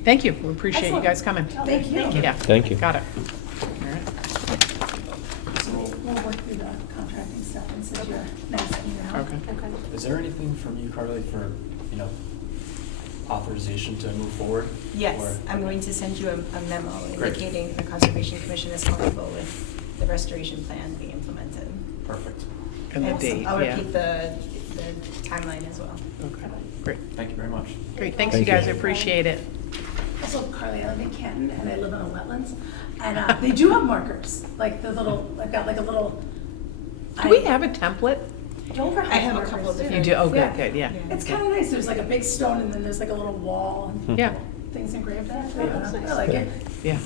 Thank you, we appreciate you Excellent. guys coming. Thank you. Yeah. Thank you. Got it. All right. So we'll work through the contracting stuff and send you a nice email. Okay. Is there anything from you, Carly, for, you know, authorization to move forward? Yes, Or- I'm going to send you a memo Great. indicating the Conservation Commission is comfortable with the restoration plan being implemented. Perfect. And the date, I'll yeah. repeat the timeline as well. Okay, great. Thank you very much. Great, thanks Thank you guys, I you. appreciate it. Also, Carly, I live in Canton and I live on a wetlands, and they do have markers, like the little, I've got like a little. Do we have a template? Dover I has have a markers, couple of too. different. You do, oh, Yeah. good, good, yeah. It's kind of nice, there's like a big stone and then there's like a little wall and Yeah. things engraved in it. I like it. Yeah,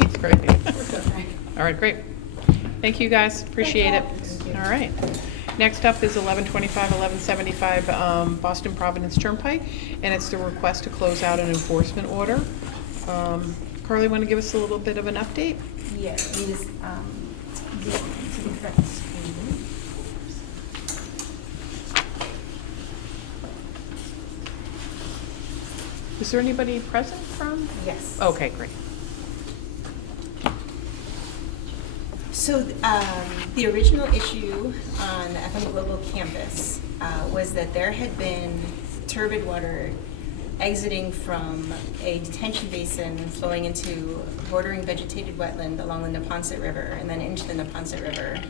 it's great. We're good. All right, great. Thank you, guys, appreciate it. All right. Next up is 1125, 1175 Boston Providence Turnpike, and it's the request to close out an enforcement order. Carly, want to give us a little bit of an update? Yes, we just, to the correct screen. Is there anybody present from? Yes. Okay, great. So the original issue on the FM Global campus was that there had been turbid water exiting from a detention basin flowing into bordering vegetated wetland along the Neponset River and then into the Neponset River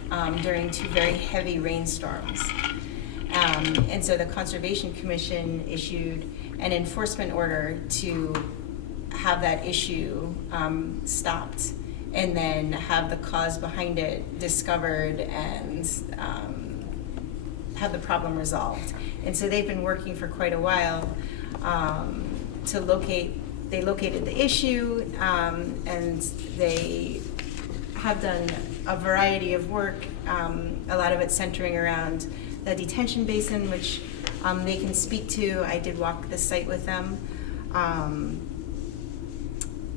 during 2 very heavy rainstorms. And so the Conservation Commission issued an enforcement order to have that issue stopped and then have the cause behind it discovered and have the problem resolved. And so they've been working for quite a while to they located the issue and they have done a variety of work, a lot of it centering around the detention basin, which they can speak to. I did walk the site with them.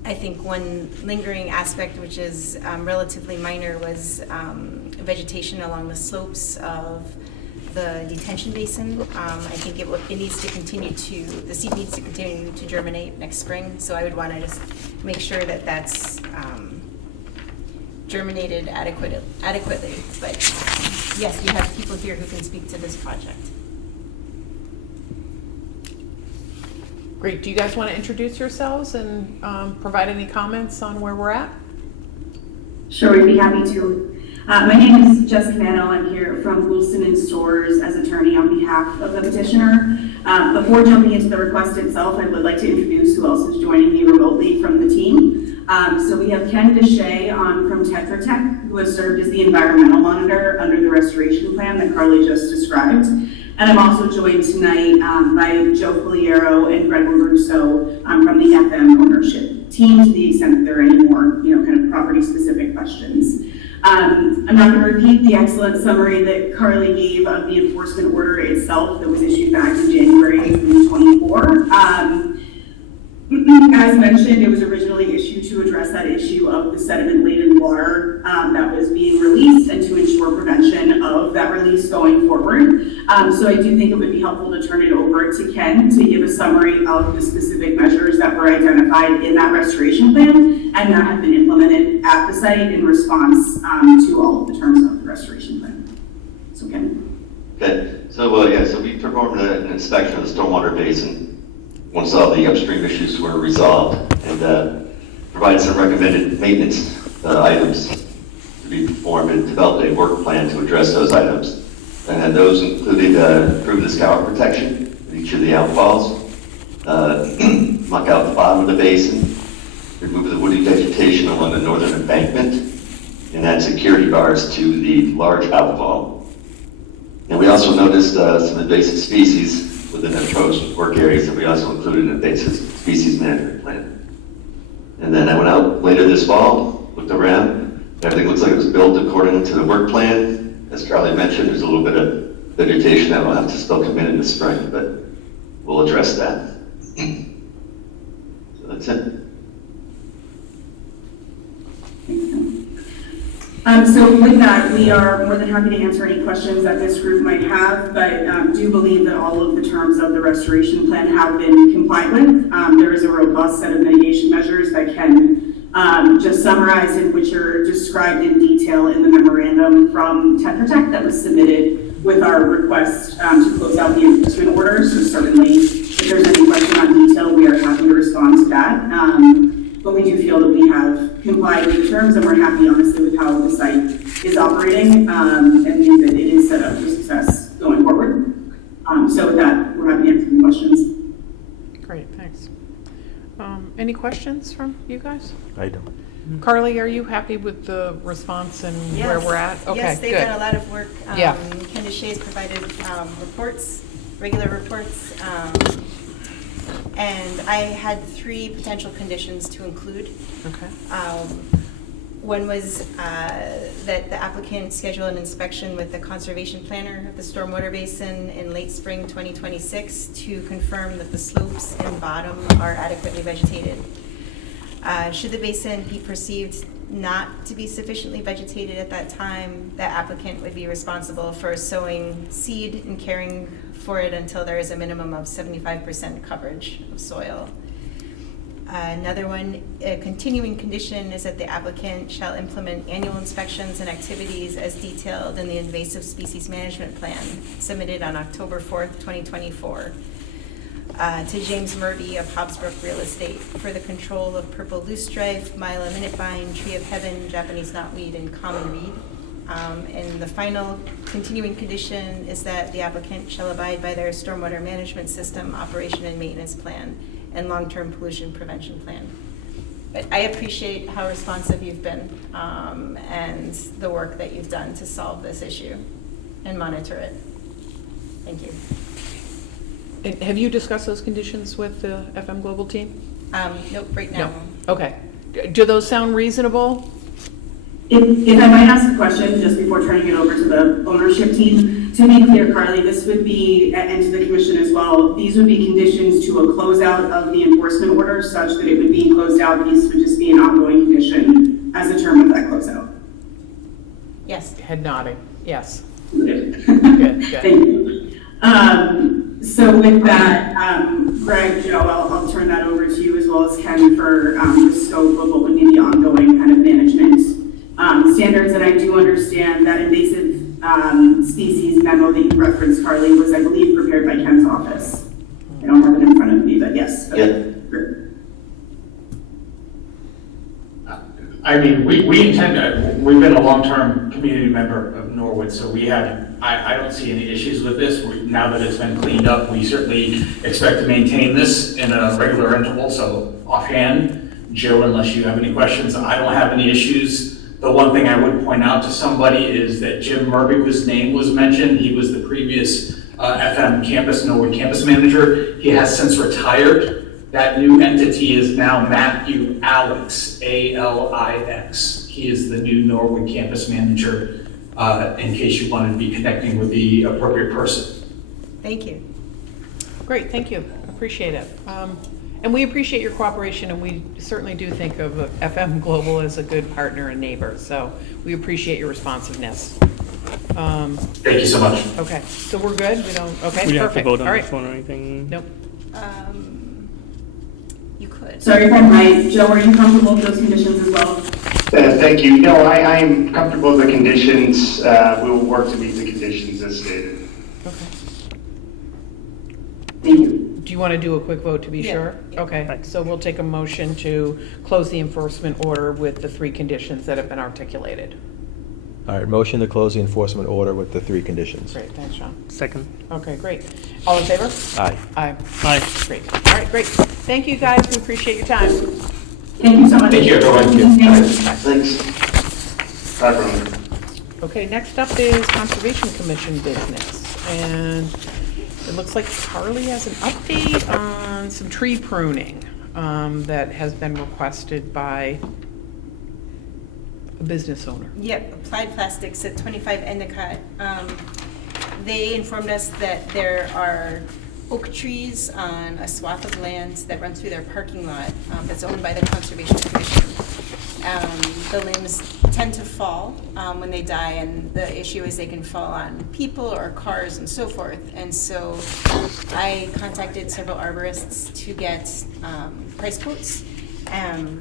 I think one lingering aspect, which is relatively minor, was vegetation along the slopes of the detention basin. I think it needs to continue the seed needs to continue to germinate next spring. So I would want to just make sure that that's germinated adequately. But yes, we have people here who can speak to this project. Great, do you guys want to introduce yourselves and provide any comments on where we're at? Sure, we'd be happy to. My name is Jessica Mano. I'm here from Wilson and Storrs as attorney on behalf of the petitioner. Before jumping into the request itself, I would like to introduce who else is joining me remotely from the team. So we have Ken Deshay from Tetra Tech, who has served as the environmental monitor under the restoration plan that Carly just described. And I'm also joined tonight by Joe Filiero and Greg Russo from the FM ownership team, to the extent that there are any more, kind of property-specific questions. I'm not going to repeat the excellent summary that Carly gave of the enforcement order itself that was issued back in January 2024. As mentioned, it was originally issued to address that issue of the sediment-laden water that was being released and to ensure prevention of that release going forward. So I do think it would be helpful to turn it over to Ken to give a summary of the specific measures that were identified in that restoration plan and that have been implemented at the site in response to all of the terms of the restoration plan. So Ken. Okay, so so we performed an inspection of the stormwater basin once all the upstream issues were resolved, and provided some recommended maintenance items to be performed and developed a work plan to address those items. And those included improve the scour protection in each of the outfalls, muck out the bottom of the basin, remove the woody vegetation along the northern embankment, and add security bars to the large outfall. And we also noticed some invasive species within the proposed work areas that we also included in an invasive species management plan. And then I went out later this fall, looked around, everything looks like it was built according to the work plan. As Charlie mentioned, there's a little bit of vegetation that will have to still come in the spring, but we'll address that. So that's it. So with that, we are more than happy to answer any questions that this group might have, but do believe that all of the terms of the restoration plan have been complied with. There is a robust set of mitigation measures that can just summarize and which are described in detail in the memorandum from Tetra Tech that was submitted with our request to close out the enforcement order. So certainly, if there's any question on detail, we are happy to respond to that. But we do feel that we have complied with the terms, and we're happy, honestly, with how the site is operating, and think that it is set up for success going forward. So with that, we're happy to answer any questions. Great, thanks. Any questions from you guys? I don't. Carly, are you happy with the response and where we're at? Okay, Yes, they've good. done a lot of work. Yeah. Ken Shea has provided reports, regular reports. And I had 3 potential conditions to include. Okay. One was that the applicant schedule an inspection with the conservation planner of the stormwater basin in late spring 2026 to confirm that the slopes and bottom are adequately vegetated. Should the basin be perceived not to be sufficiently vegetated at that time, the applicant would be responsible for sowing seed and caring for it until there is a minimum of 75% coverage of soil. Another one, a continuing condition, is that the applicant shall implement annual inspections and activities as detailed in the invasive species management plan submitted on October 4th, 2024. To James Murby of Hobbsbrook Real Estate for the control of purple loosestrife, Mila minutevine, tree of heaven, Japanese knotweed, and common reed. And the final continuing condition is that the applicant shall abide by their stormwater management system operation and maintenance plan and long-term pollution prevention plan. But I appreciate how responsive you've been and the work that you've done to solve this issue and monitor it. Thank you. And have you discussed those conditions with the FM Global team? Nope, right now. No. Okay. Do those sound reasonable? If I might ask a question just before turning it over to the ownership team, to be clear, Carly, this would be, and to the commission as well, these would be conditions to a closeout of the enforcement order such that it would be closed out. These would just be an ongoing condition as a term of that closeout. Yes. Head nodding, yes. Good. Good. Thank you. So with that, Greg, Joe, I'll turn that over to you as well as Ken for the scope of what would be the ongoing kind of management standards. And I do understand that invasive species memo that you referenced, Carly, was, I believe, prepared by Ken's office. I don't have it in front of me, but yes. Yeah. I mean, we intend to, we've been a long-term community member of Norwood, so we haven't, I don't see any issues with this. Now that it's been cleaned up, we certainly expect to maintain this in a regular interval. So offhand, Joe, unless you have any questions, I don't have any issues. The one thing I would point out to somebody is that Jim Murby's name was mentioned. He was the previous FM campus, Norwood campus manager. He has since retired. That new entity is now Matthew Alix, A-L-I-X. He is the new Norwood campus manager, in case you wanted to be connecting with the appropriate person. Thank you. Great, thank you. Appreciate it. And we appreciate your cooperation, and we certainly do think of FM Global as a good partner and neighbor. So we appreciate your responsiveness. Thank you so much. Okay, so we're good? We don't, okay, We perfect. have to vote on All right. this one or anything? Nope. You could. Sorry if I'm right. Joe, are you comfortable with those conditions as well? Thank you. No, I am comfortable with the conditions. We will work to meet the conditions as stated. Okay. Thank you. Do you want to do a quick vote to be Yeah, sure? yeah. Okay, so we'll take a motion to close the enforcement order with the 3 conditions that have been articulated. All right, motion to close the enforcement order with the 3 conditions. Great, thanks, Sean. Second. Okay, great. All in favor? Aye. Aye. Aye. Great. All right, great. Thank you, guys. We appreciate your time. Thank you so much. Thank you, everyone. Thank you. Thanks. Bye, everyone. Okay, next up is Conservation Commission business. And it looks like Carly has an update on some tree pruning that has been requested by a business owner. Yep, Applied Plastics at 25 Endicott. They informed us that there are oak trees on a swath of land that run through their parking lot that's owned by the Conservation Commission. The limbs tend to fall when they die, and the issue is they can fall on people or cars and so forth. And so I contacted several arborists to get price quotes, and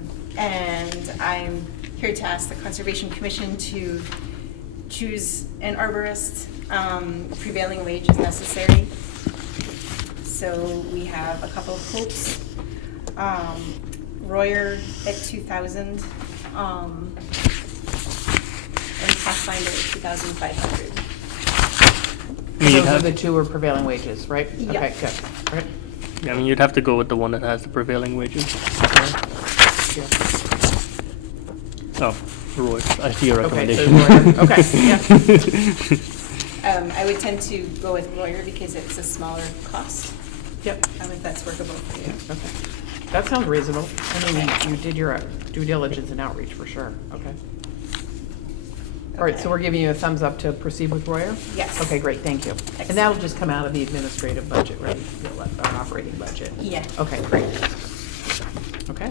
I'm here to ask the Conservation Commission to choose an arborist. Prevailing wage is necessary. So we have a couple of quotes. Royer at 2,000, and Pathfinder at 2,500. Those are the 2 are prevailing wages, right? Yeah. Okay, good. All right. Yeah, I mean, you'd have to go with the one that has the prevailing wages. Yeah. Oh, Roy, I see your Okay, so recommendation. Royer. Okay, yeah. I would tend to go with Royer because it's a smaller cost. Yep. If that's workable for you. Okay. That sounds reasonable. I mean, you did your due diligence and outreach for sure. Okay. All right, so we're giving you a thumbs up to proceed with Royer? Yes. Okay, great, thank you. And that'll just come out of the administrative budget, right? Our operating budget? Yeah. Okay, great. Okay.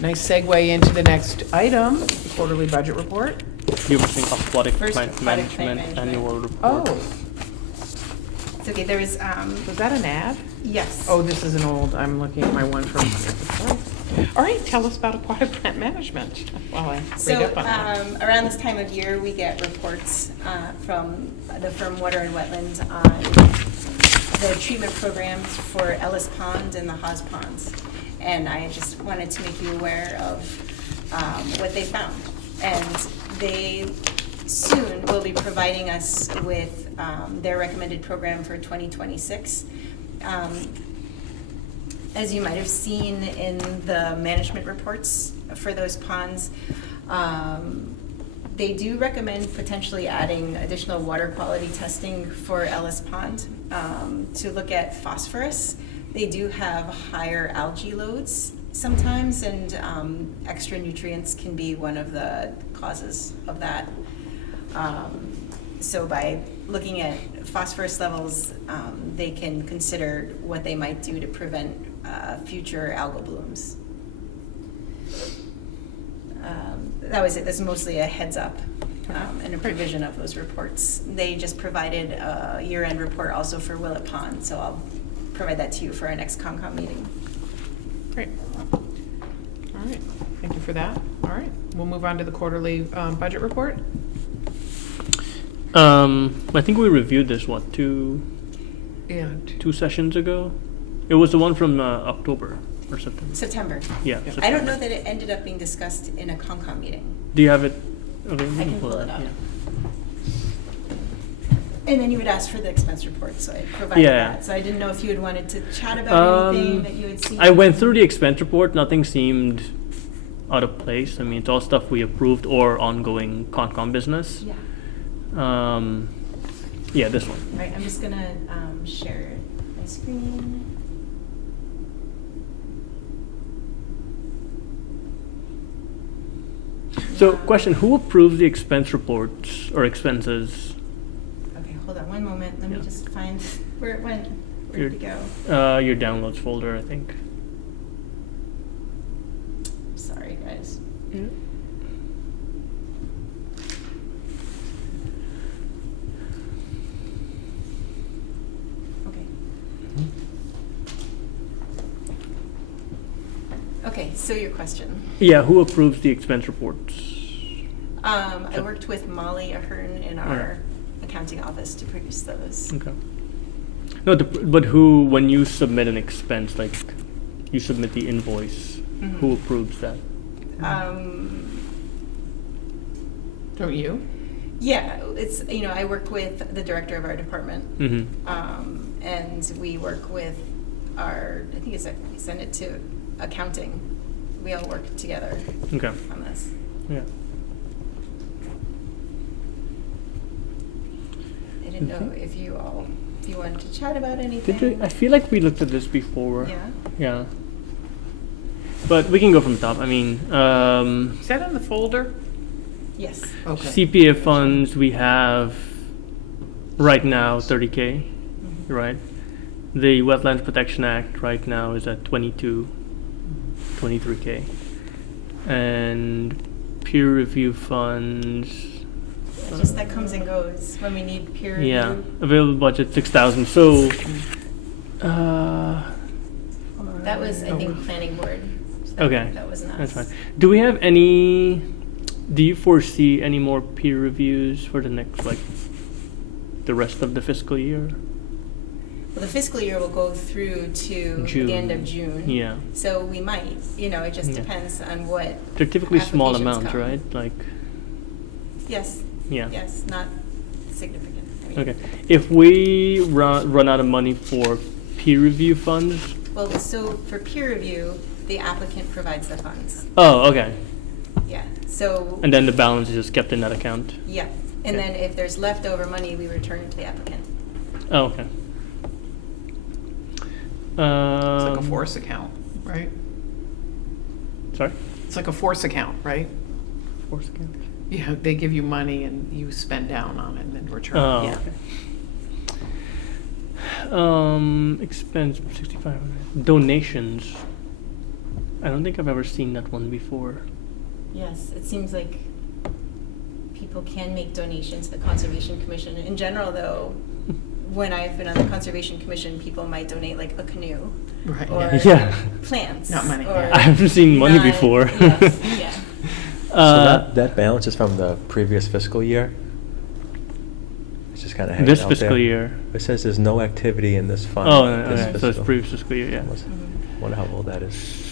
Nice segue into the next item, the quarterly budget report. You were saying aquatic First, plant aquatic plant management management. annual report. Oh, It's okay, there was, was that an ad? yes. Oh, this is an old, I'm looking at my one from, all right, tell us about aquatic plant management while I read So up on that. around this time of year, we get reports from the firm Water and Wetlands on the treatment programs for Ellis Pond and the Haas Ponds. And I just wanted to make you aware of what they found. And they soon will be providing us with their recommended program for 2026. As you might have seen in the management reports for those ponds, they do recommend potentially adding additional water quality testing for Ellis Pond to look at phosphorus. They do have higher algae loads sometimes, and extra nutrients can be one of the causes of that. So by looking at phosphorus levels, they can consider what they might do to prevent future algal blooms. That was it. That's mostly a heads up and a provision of those reports. They just provided a year-end report also for Willett Pond, so I'll provide that to you for our next COMCOM meeting. Great. All right, thank you for that. All right, we'll move on to the quarterly budget report. I think we reviewed this, what, two sessions ago? It was the one from October or September. September. Yeah. I September. don't know that it ended up being discussed in a COMCOM meeting. Do you have it? Okay, we I can pull it up. Yeah. And then you would ask for the expense report, so I provided Yeah. that. So I didn't know if you had wanted to chat about anything that you had seen. I went through the expense report. Nothing seemed out of place. I mean, it's all stuff we approved or ongoing CONCOM business. Yeah. Yeah, this one. All right, I'm just gonna share my screen. So, question: who approves the expense reports or expenses? Okay, hold on one moment. Let me just find where it went. Where Your, did it go? your downloads folder, I think. Sorry, guys. Okay. Okay, so your question. Yeah, who approves the expense reports? I worked with Molly Ahern in our accounting office to produce those. Okay. No, but who, when you submit an expense, like you submit the invoice, Mhm. who approves that? Don't you? Yeah, it's, I work with the director of our department. Mhm. And we work with I think we send it to accounting. We all work together Okay. on this. Yeah. I didn't know if you wanted to chat about anything. Did we? I feel like we looked at this before. Yeah. Yeah. But we can go from the top. I mean, Is that in the folder? Yes. Okay. CPA funds, we have right now 30K, right? The Wetlands Protection Act right now is at 23K. And peer review funds, It's just that comes and goes when we need peer review. yeah, available budget 6,000. So, That was, I think, planning board. So okay, That wasn't us. that's fine. Do we have do you foresee any more peer reviews for the next, the rest of the fiscal year? Well, the fiscal year will go through to June. the end of June. Yeah. So we might, it just Yeah. depends on what. They're typically small applications amounts, come. right? Yes. Yeah. Yes, not significant. Okay. If we run out of money for peer review funds. Well, so for peer review, the applicant provides the funds. Oh, okay. Yeah, so. And then the balance is just kept in that account. Yeah, and Okay. then if there's leftover money, we return it to the applicant. Oh, okay. It's like a force account, right? Sorry? It's like a force account, right? Force account? Yeah, they give you money and you spend down on it and then return. Oh, Yeah. okay. Expense 6,500. Donations. I don't think I've ever seen that one before. Yes, it seems like people can make donations to the Conservation Commission. In general, though, when I've been on the Conservation Commission, people might donate like a canoe. Right. Or Yeah. plants. Not money, or yeah. I haven't seen money not- before. Yes, yeah. So that balance is from the previous fiscal year? It's just kind of hanging This out fiscal there. year. It says there's no activity in this fund. Oh, this okay. So it's previous fiscal year, yeah. Wonder how old that is.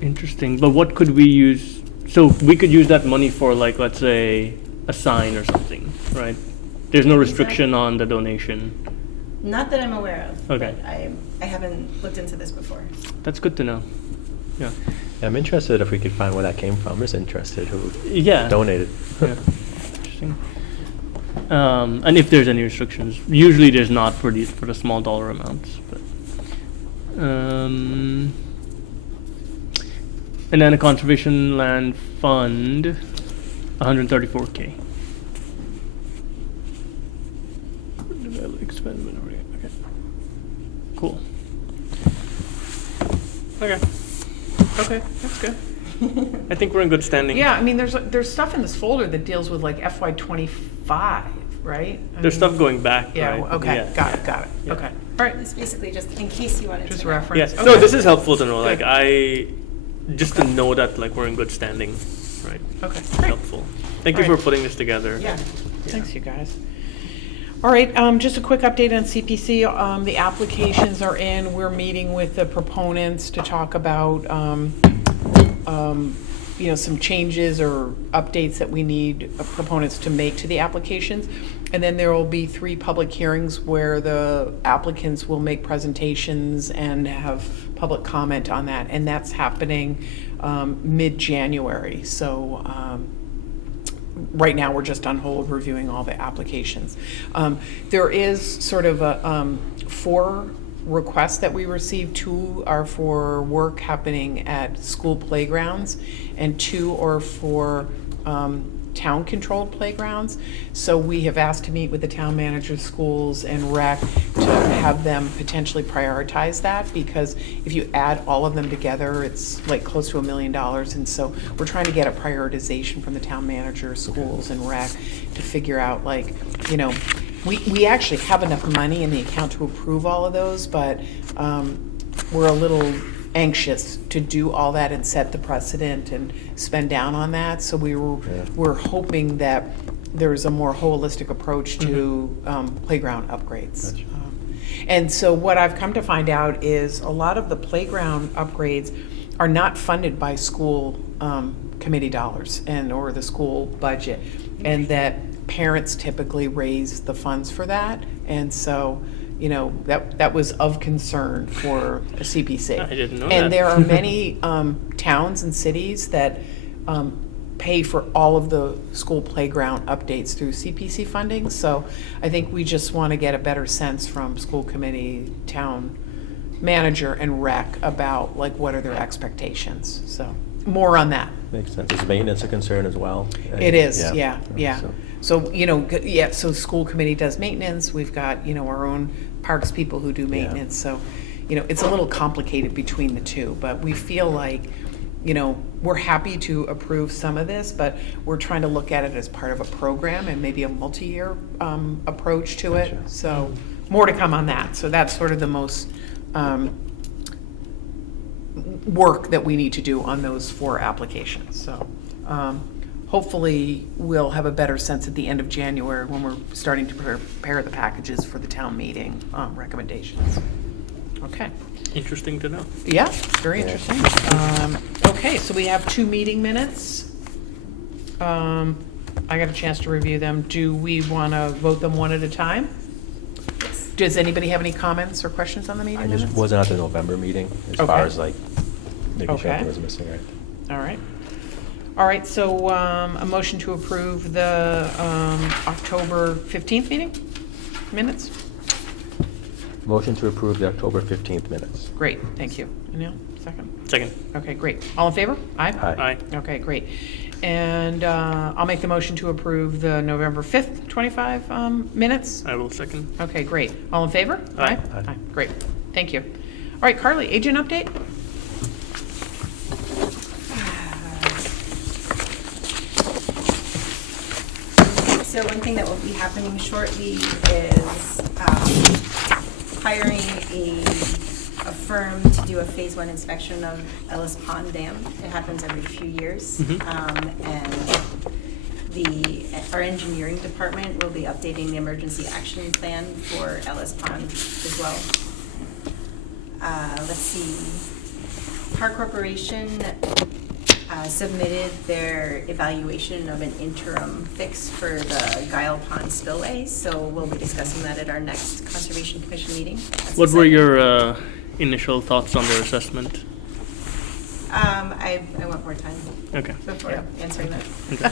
Interesting. But what could we use? So we could use that money for, let's say, a sign or something, right? There's no restriction on the donation. Not that I'm aware of. Okay. But I haven't looked into this before. That's good to know. Yeah. Yeah, I'm interested if we could find where that came from. I'm just interested who Yeah. donated. Yeah. Interesting. And if there's any restrictions, usually there's not for the small dollar amounts. But, and then a conservation land fund, 134K. Okay. Cool. Okay. Okay, that's good. I think we're in good standing. Yeah, I mean, there's stuff in this folder that deals with FY25, right? There's stuff going back. Yeah, right? okay, Yeah. got it. Yeah. Okay, all right. It's basically just in case you wanted Just to know. reference. Yeah. Okay. No, this is helpful to know. Good. Just to know that we're in good standing, right? Okay, It's great. helpful. Thank you All for right. putting this together. Yeah, thanks, you guys. All right, just a quick update on CPC. The applications are in. We're meeting with the proponents to talk about, some changes or updates that we need proponents to make to the applications. And then there will be 3 public hearings where the applicants will make presentations and have public comment on that. And that's happening mid-January. So right now, we're just on hold reviewing all the applications. There is sort of 4 requests that we received. 2 are for work happening at school playgrounds, and 2 are for town-controlled playgrounds. So we have asked to meet with the town managers, schools, and rec to have them potentially prioritize that, because if you add all of them together, it's close to $1 million. And so we're trying to get a prioritization from the town managers, schools, and rec to figure out, we actually have enough money in the account to approve all of those, but we're a little anxious to do all that and set the precedent and spend down on that. So we're hoping that there's a more holistic approach to playground upgrades. And so what I've come to find out is a lot of the playground upgrades are not funded by school committee dollars or the school budget, and that parents typically raise the funds for that. And so, that was of concern for a CPC. I didn't know And that. there are many towns and cities that pay for all of the school playground updates through CPC funding. So I think we just want to get a better sense from school committee, town manager, and rec about like what are their expectations. So more on that. Makes sense. Is maintenance a concern as well? It is, yeah. So- So, so school committee does maintenance. We've got, our own parks people who do maintenance. So, it's a little complicated between the two, but we feel like, we're happy to approve some of this, but we're trying to look at it as part of a program and maybe a multi-year approach to it. Gotcha. So more to come on that. So that's sort of the most work that we need to do on those 4 applications. So hopefully we'll have a better sense at the end of January when we're starting to prepare the packages for the town meeting recommendations. Okay. Interesting to know. Yeah, very interesting. Okay, so we have 2 meeting minutes. I got a chance to review them. Do we want to vote them one at a time? Does anybody have any comments or questions on the meeting I minutes? just wasn't at the November meeting as Okay. far as like making sure Okay. nothing was missing, right? All right, so a motion to approve the October 15th meeting minutes? Motion to approve the October 15th minutes. Great, thank you. Anil, second? Second. Okay, great. All in favor? Aye? Aye. Okay, great. And I'll make the motion to approve the November 5th, 25 minutes. I will second. Okay, great. All in favor? Aye. Aye. Great, thank you. All right, Carly, agent update? So one thing that will be happening shortly is hiring a firm to do a phase 1 inspection of Ellis Pond Dam. It happens every few years. And our engineering department will be updating the emergency action plan for Ellis Pond as well. Let's see. Park Corporation submitted their evaluation of an interim fix for the Guile Pond spillway, so we'll be discussing that at our next Conservation Commission meeting. That's What were exciting. your initial thoughts on their assessment? I want more time Okay. before answering that. Okay.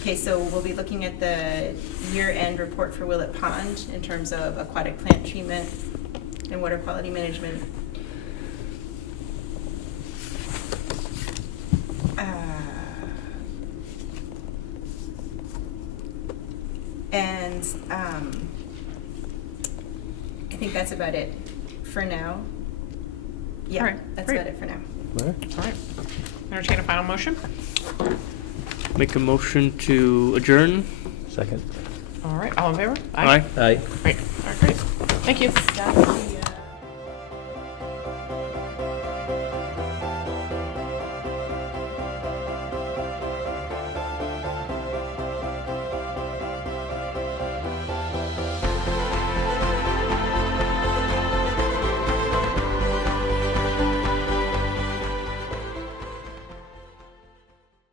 Okay, so we'll be looking at the year-end report for Willett Pond in terms of aquatic plant treatment and water quality management. And I think that's about it for now. Yeah, All right, that's great. about it for now. All right. All right. Entertain a final motion? Make a motion to adjourn. Second. All right, all in favor? Aye. Aye. Great, all right, great. Thank you. Done.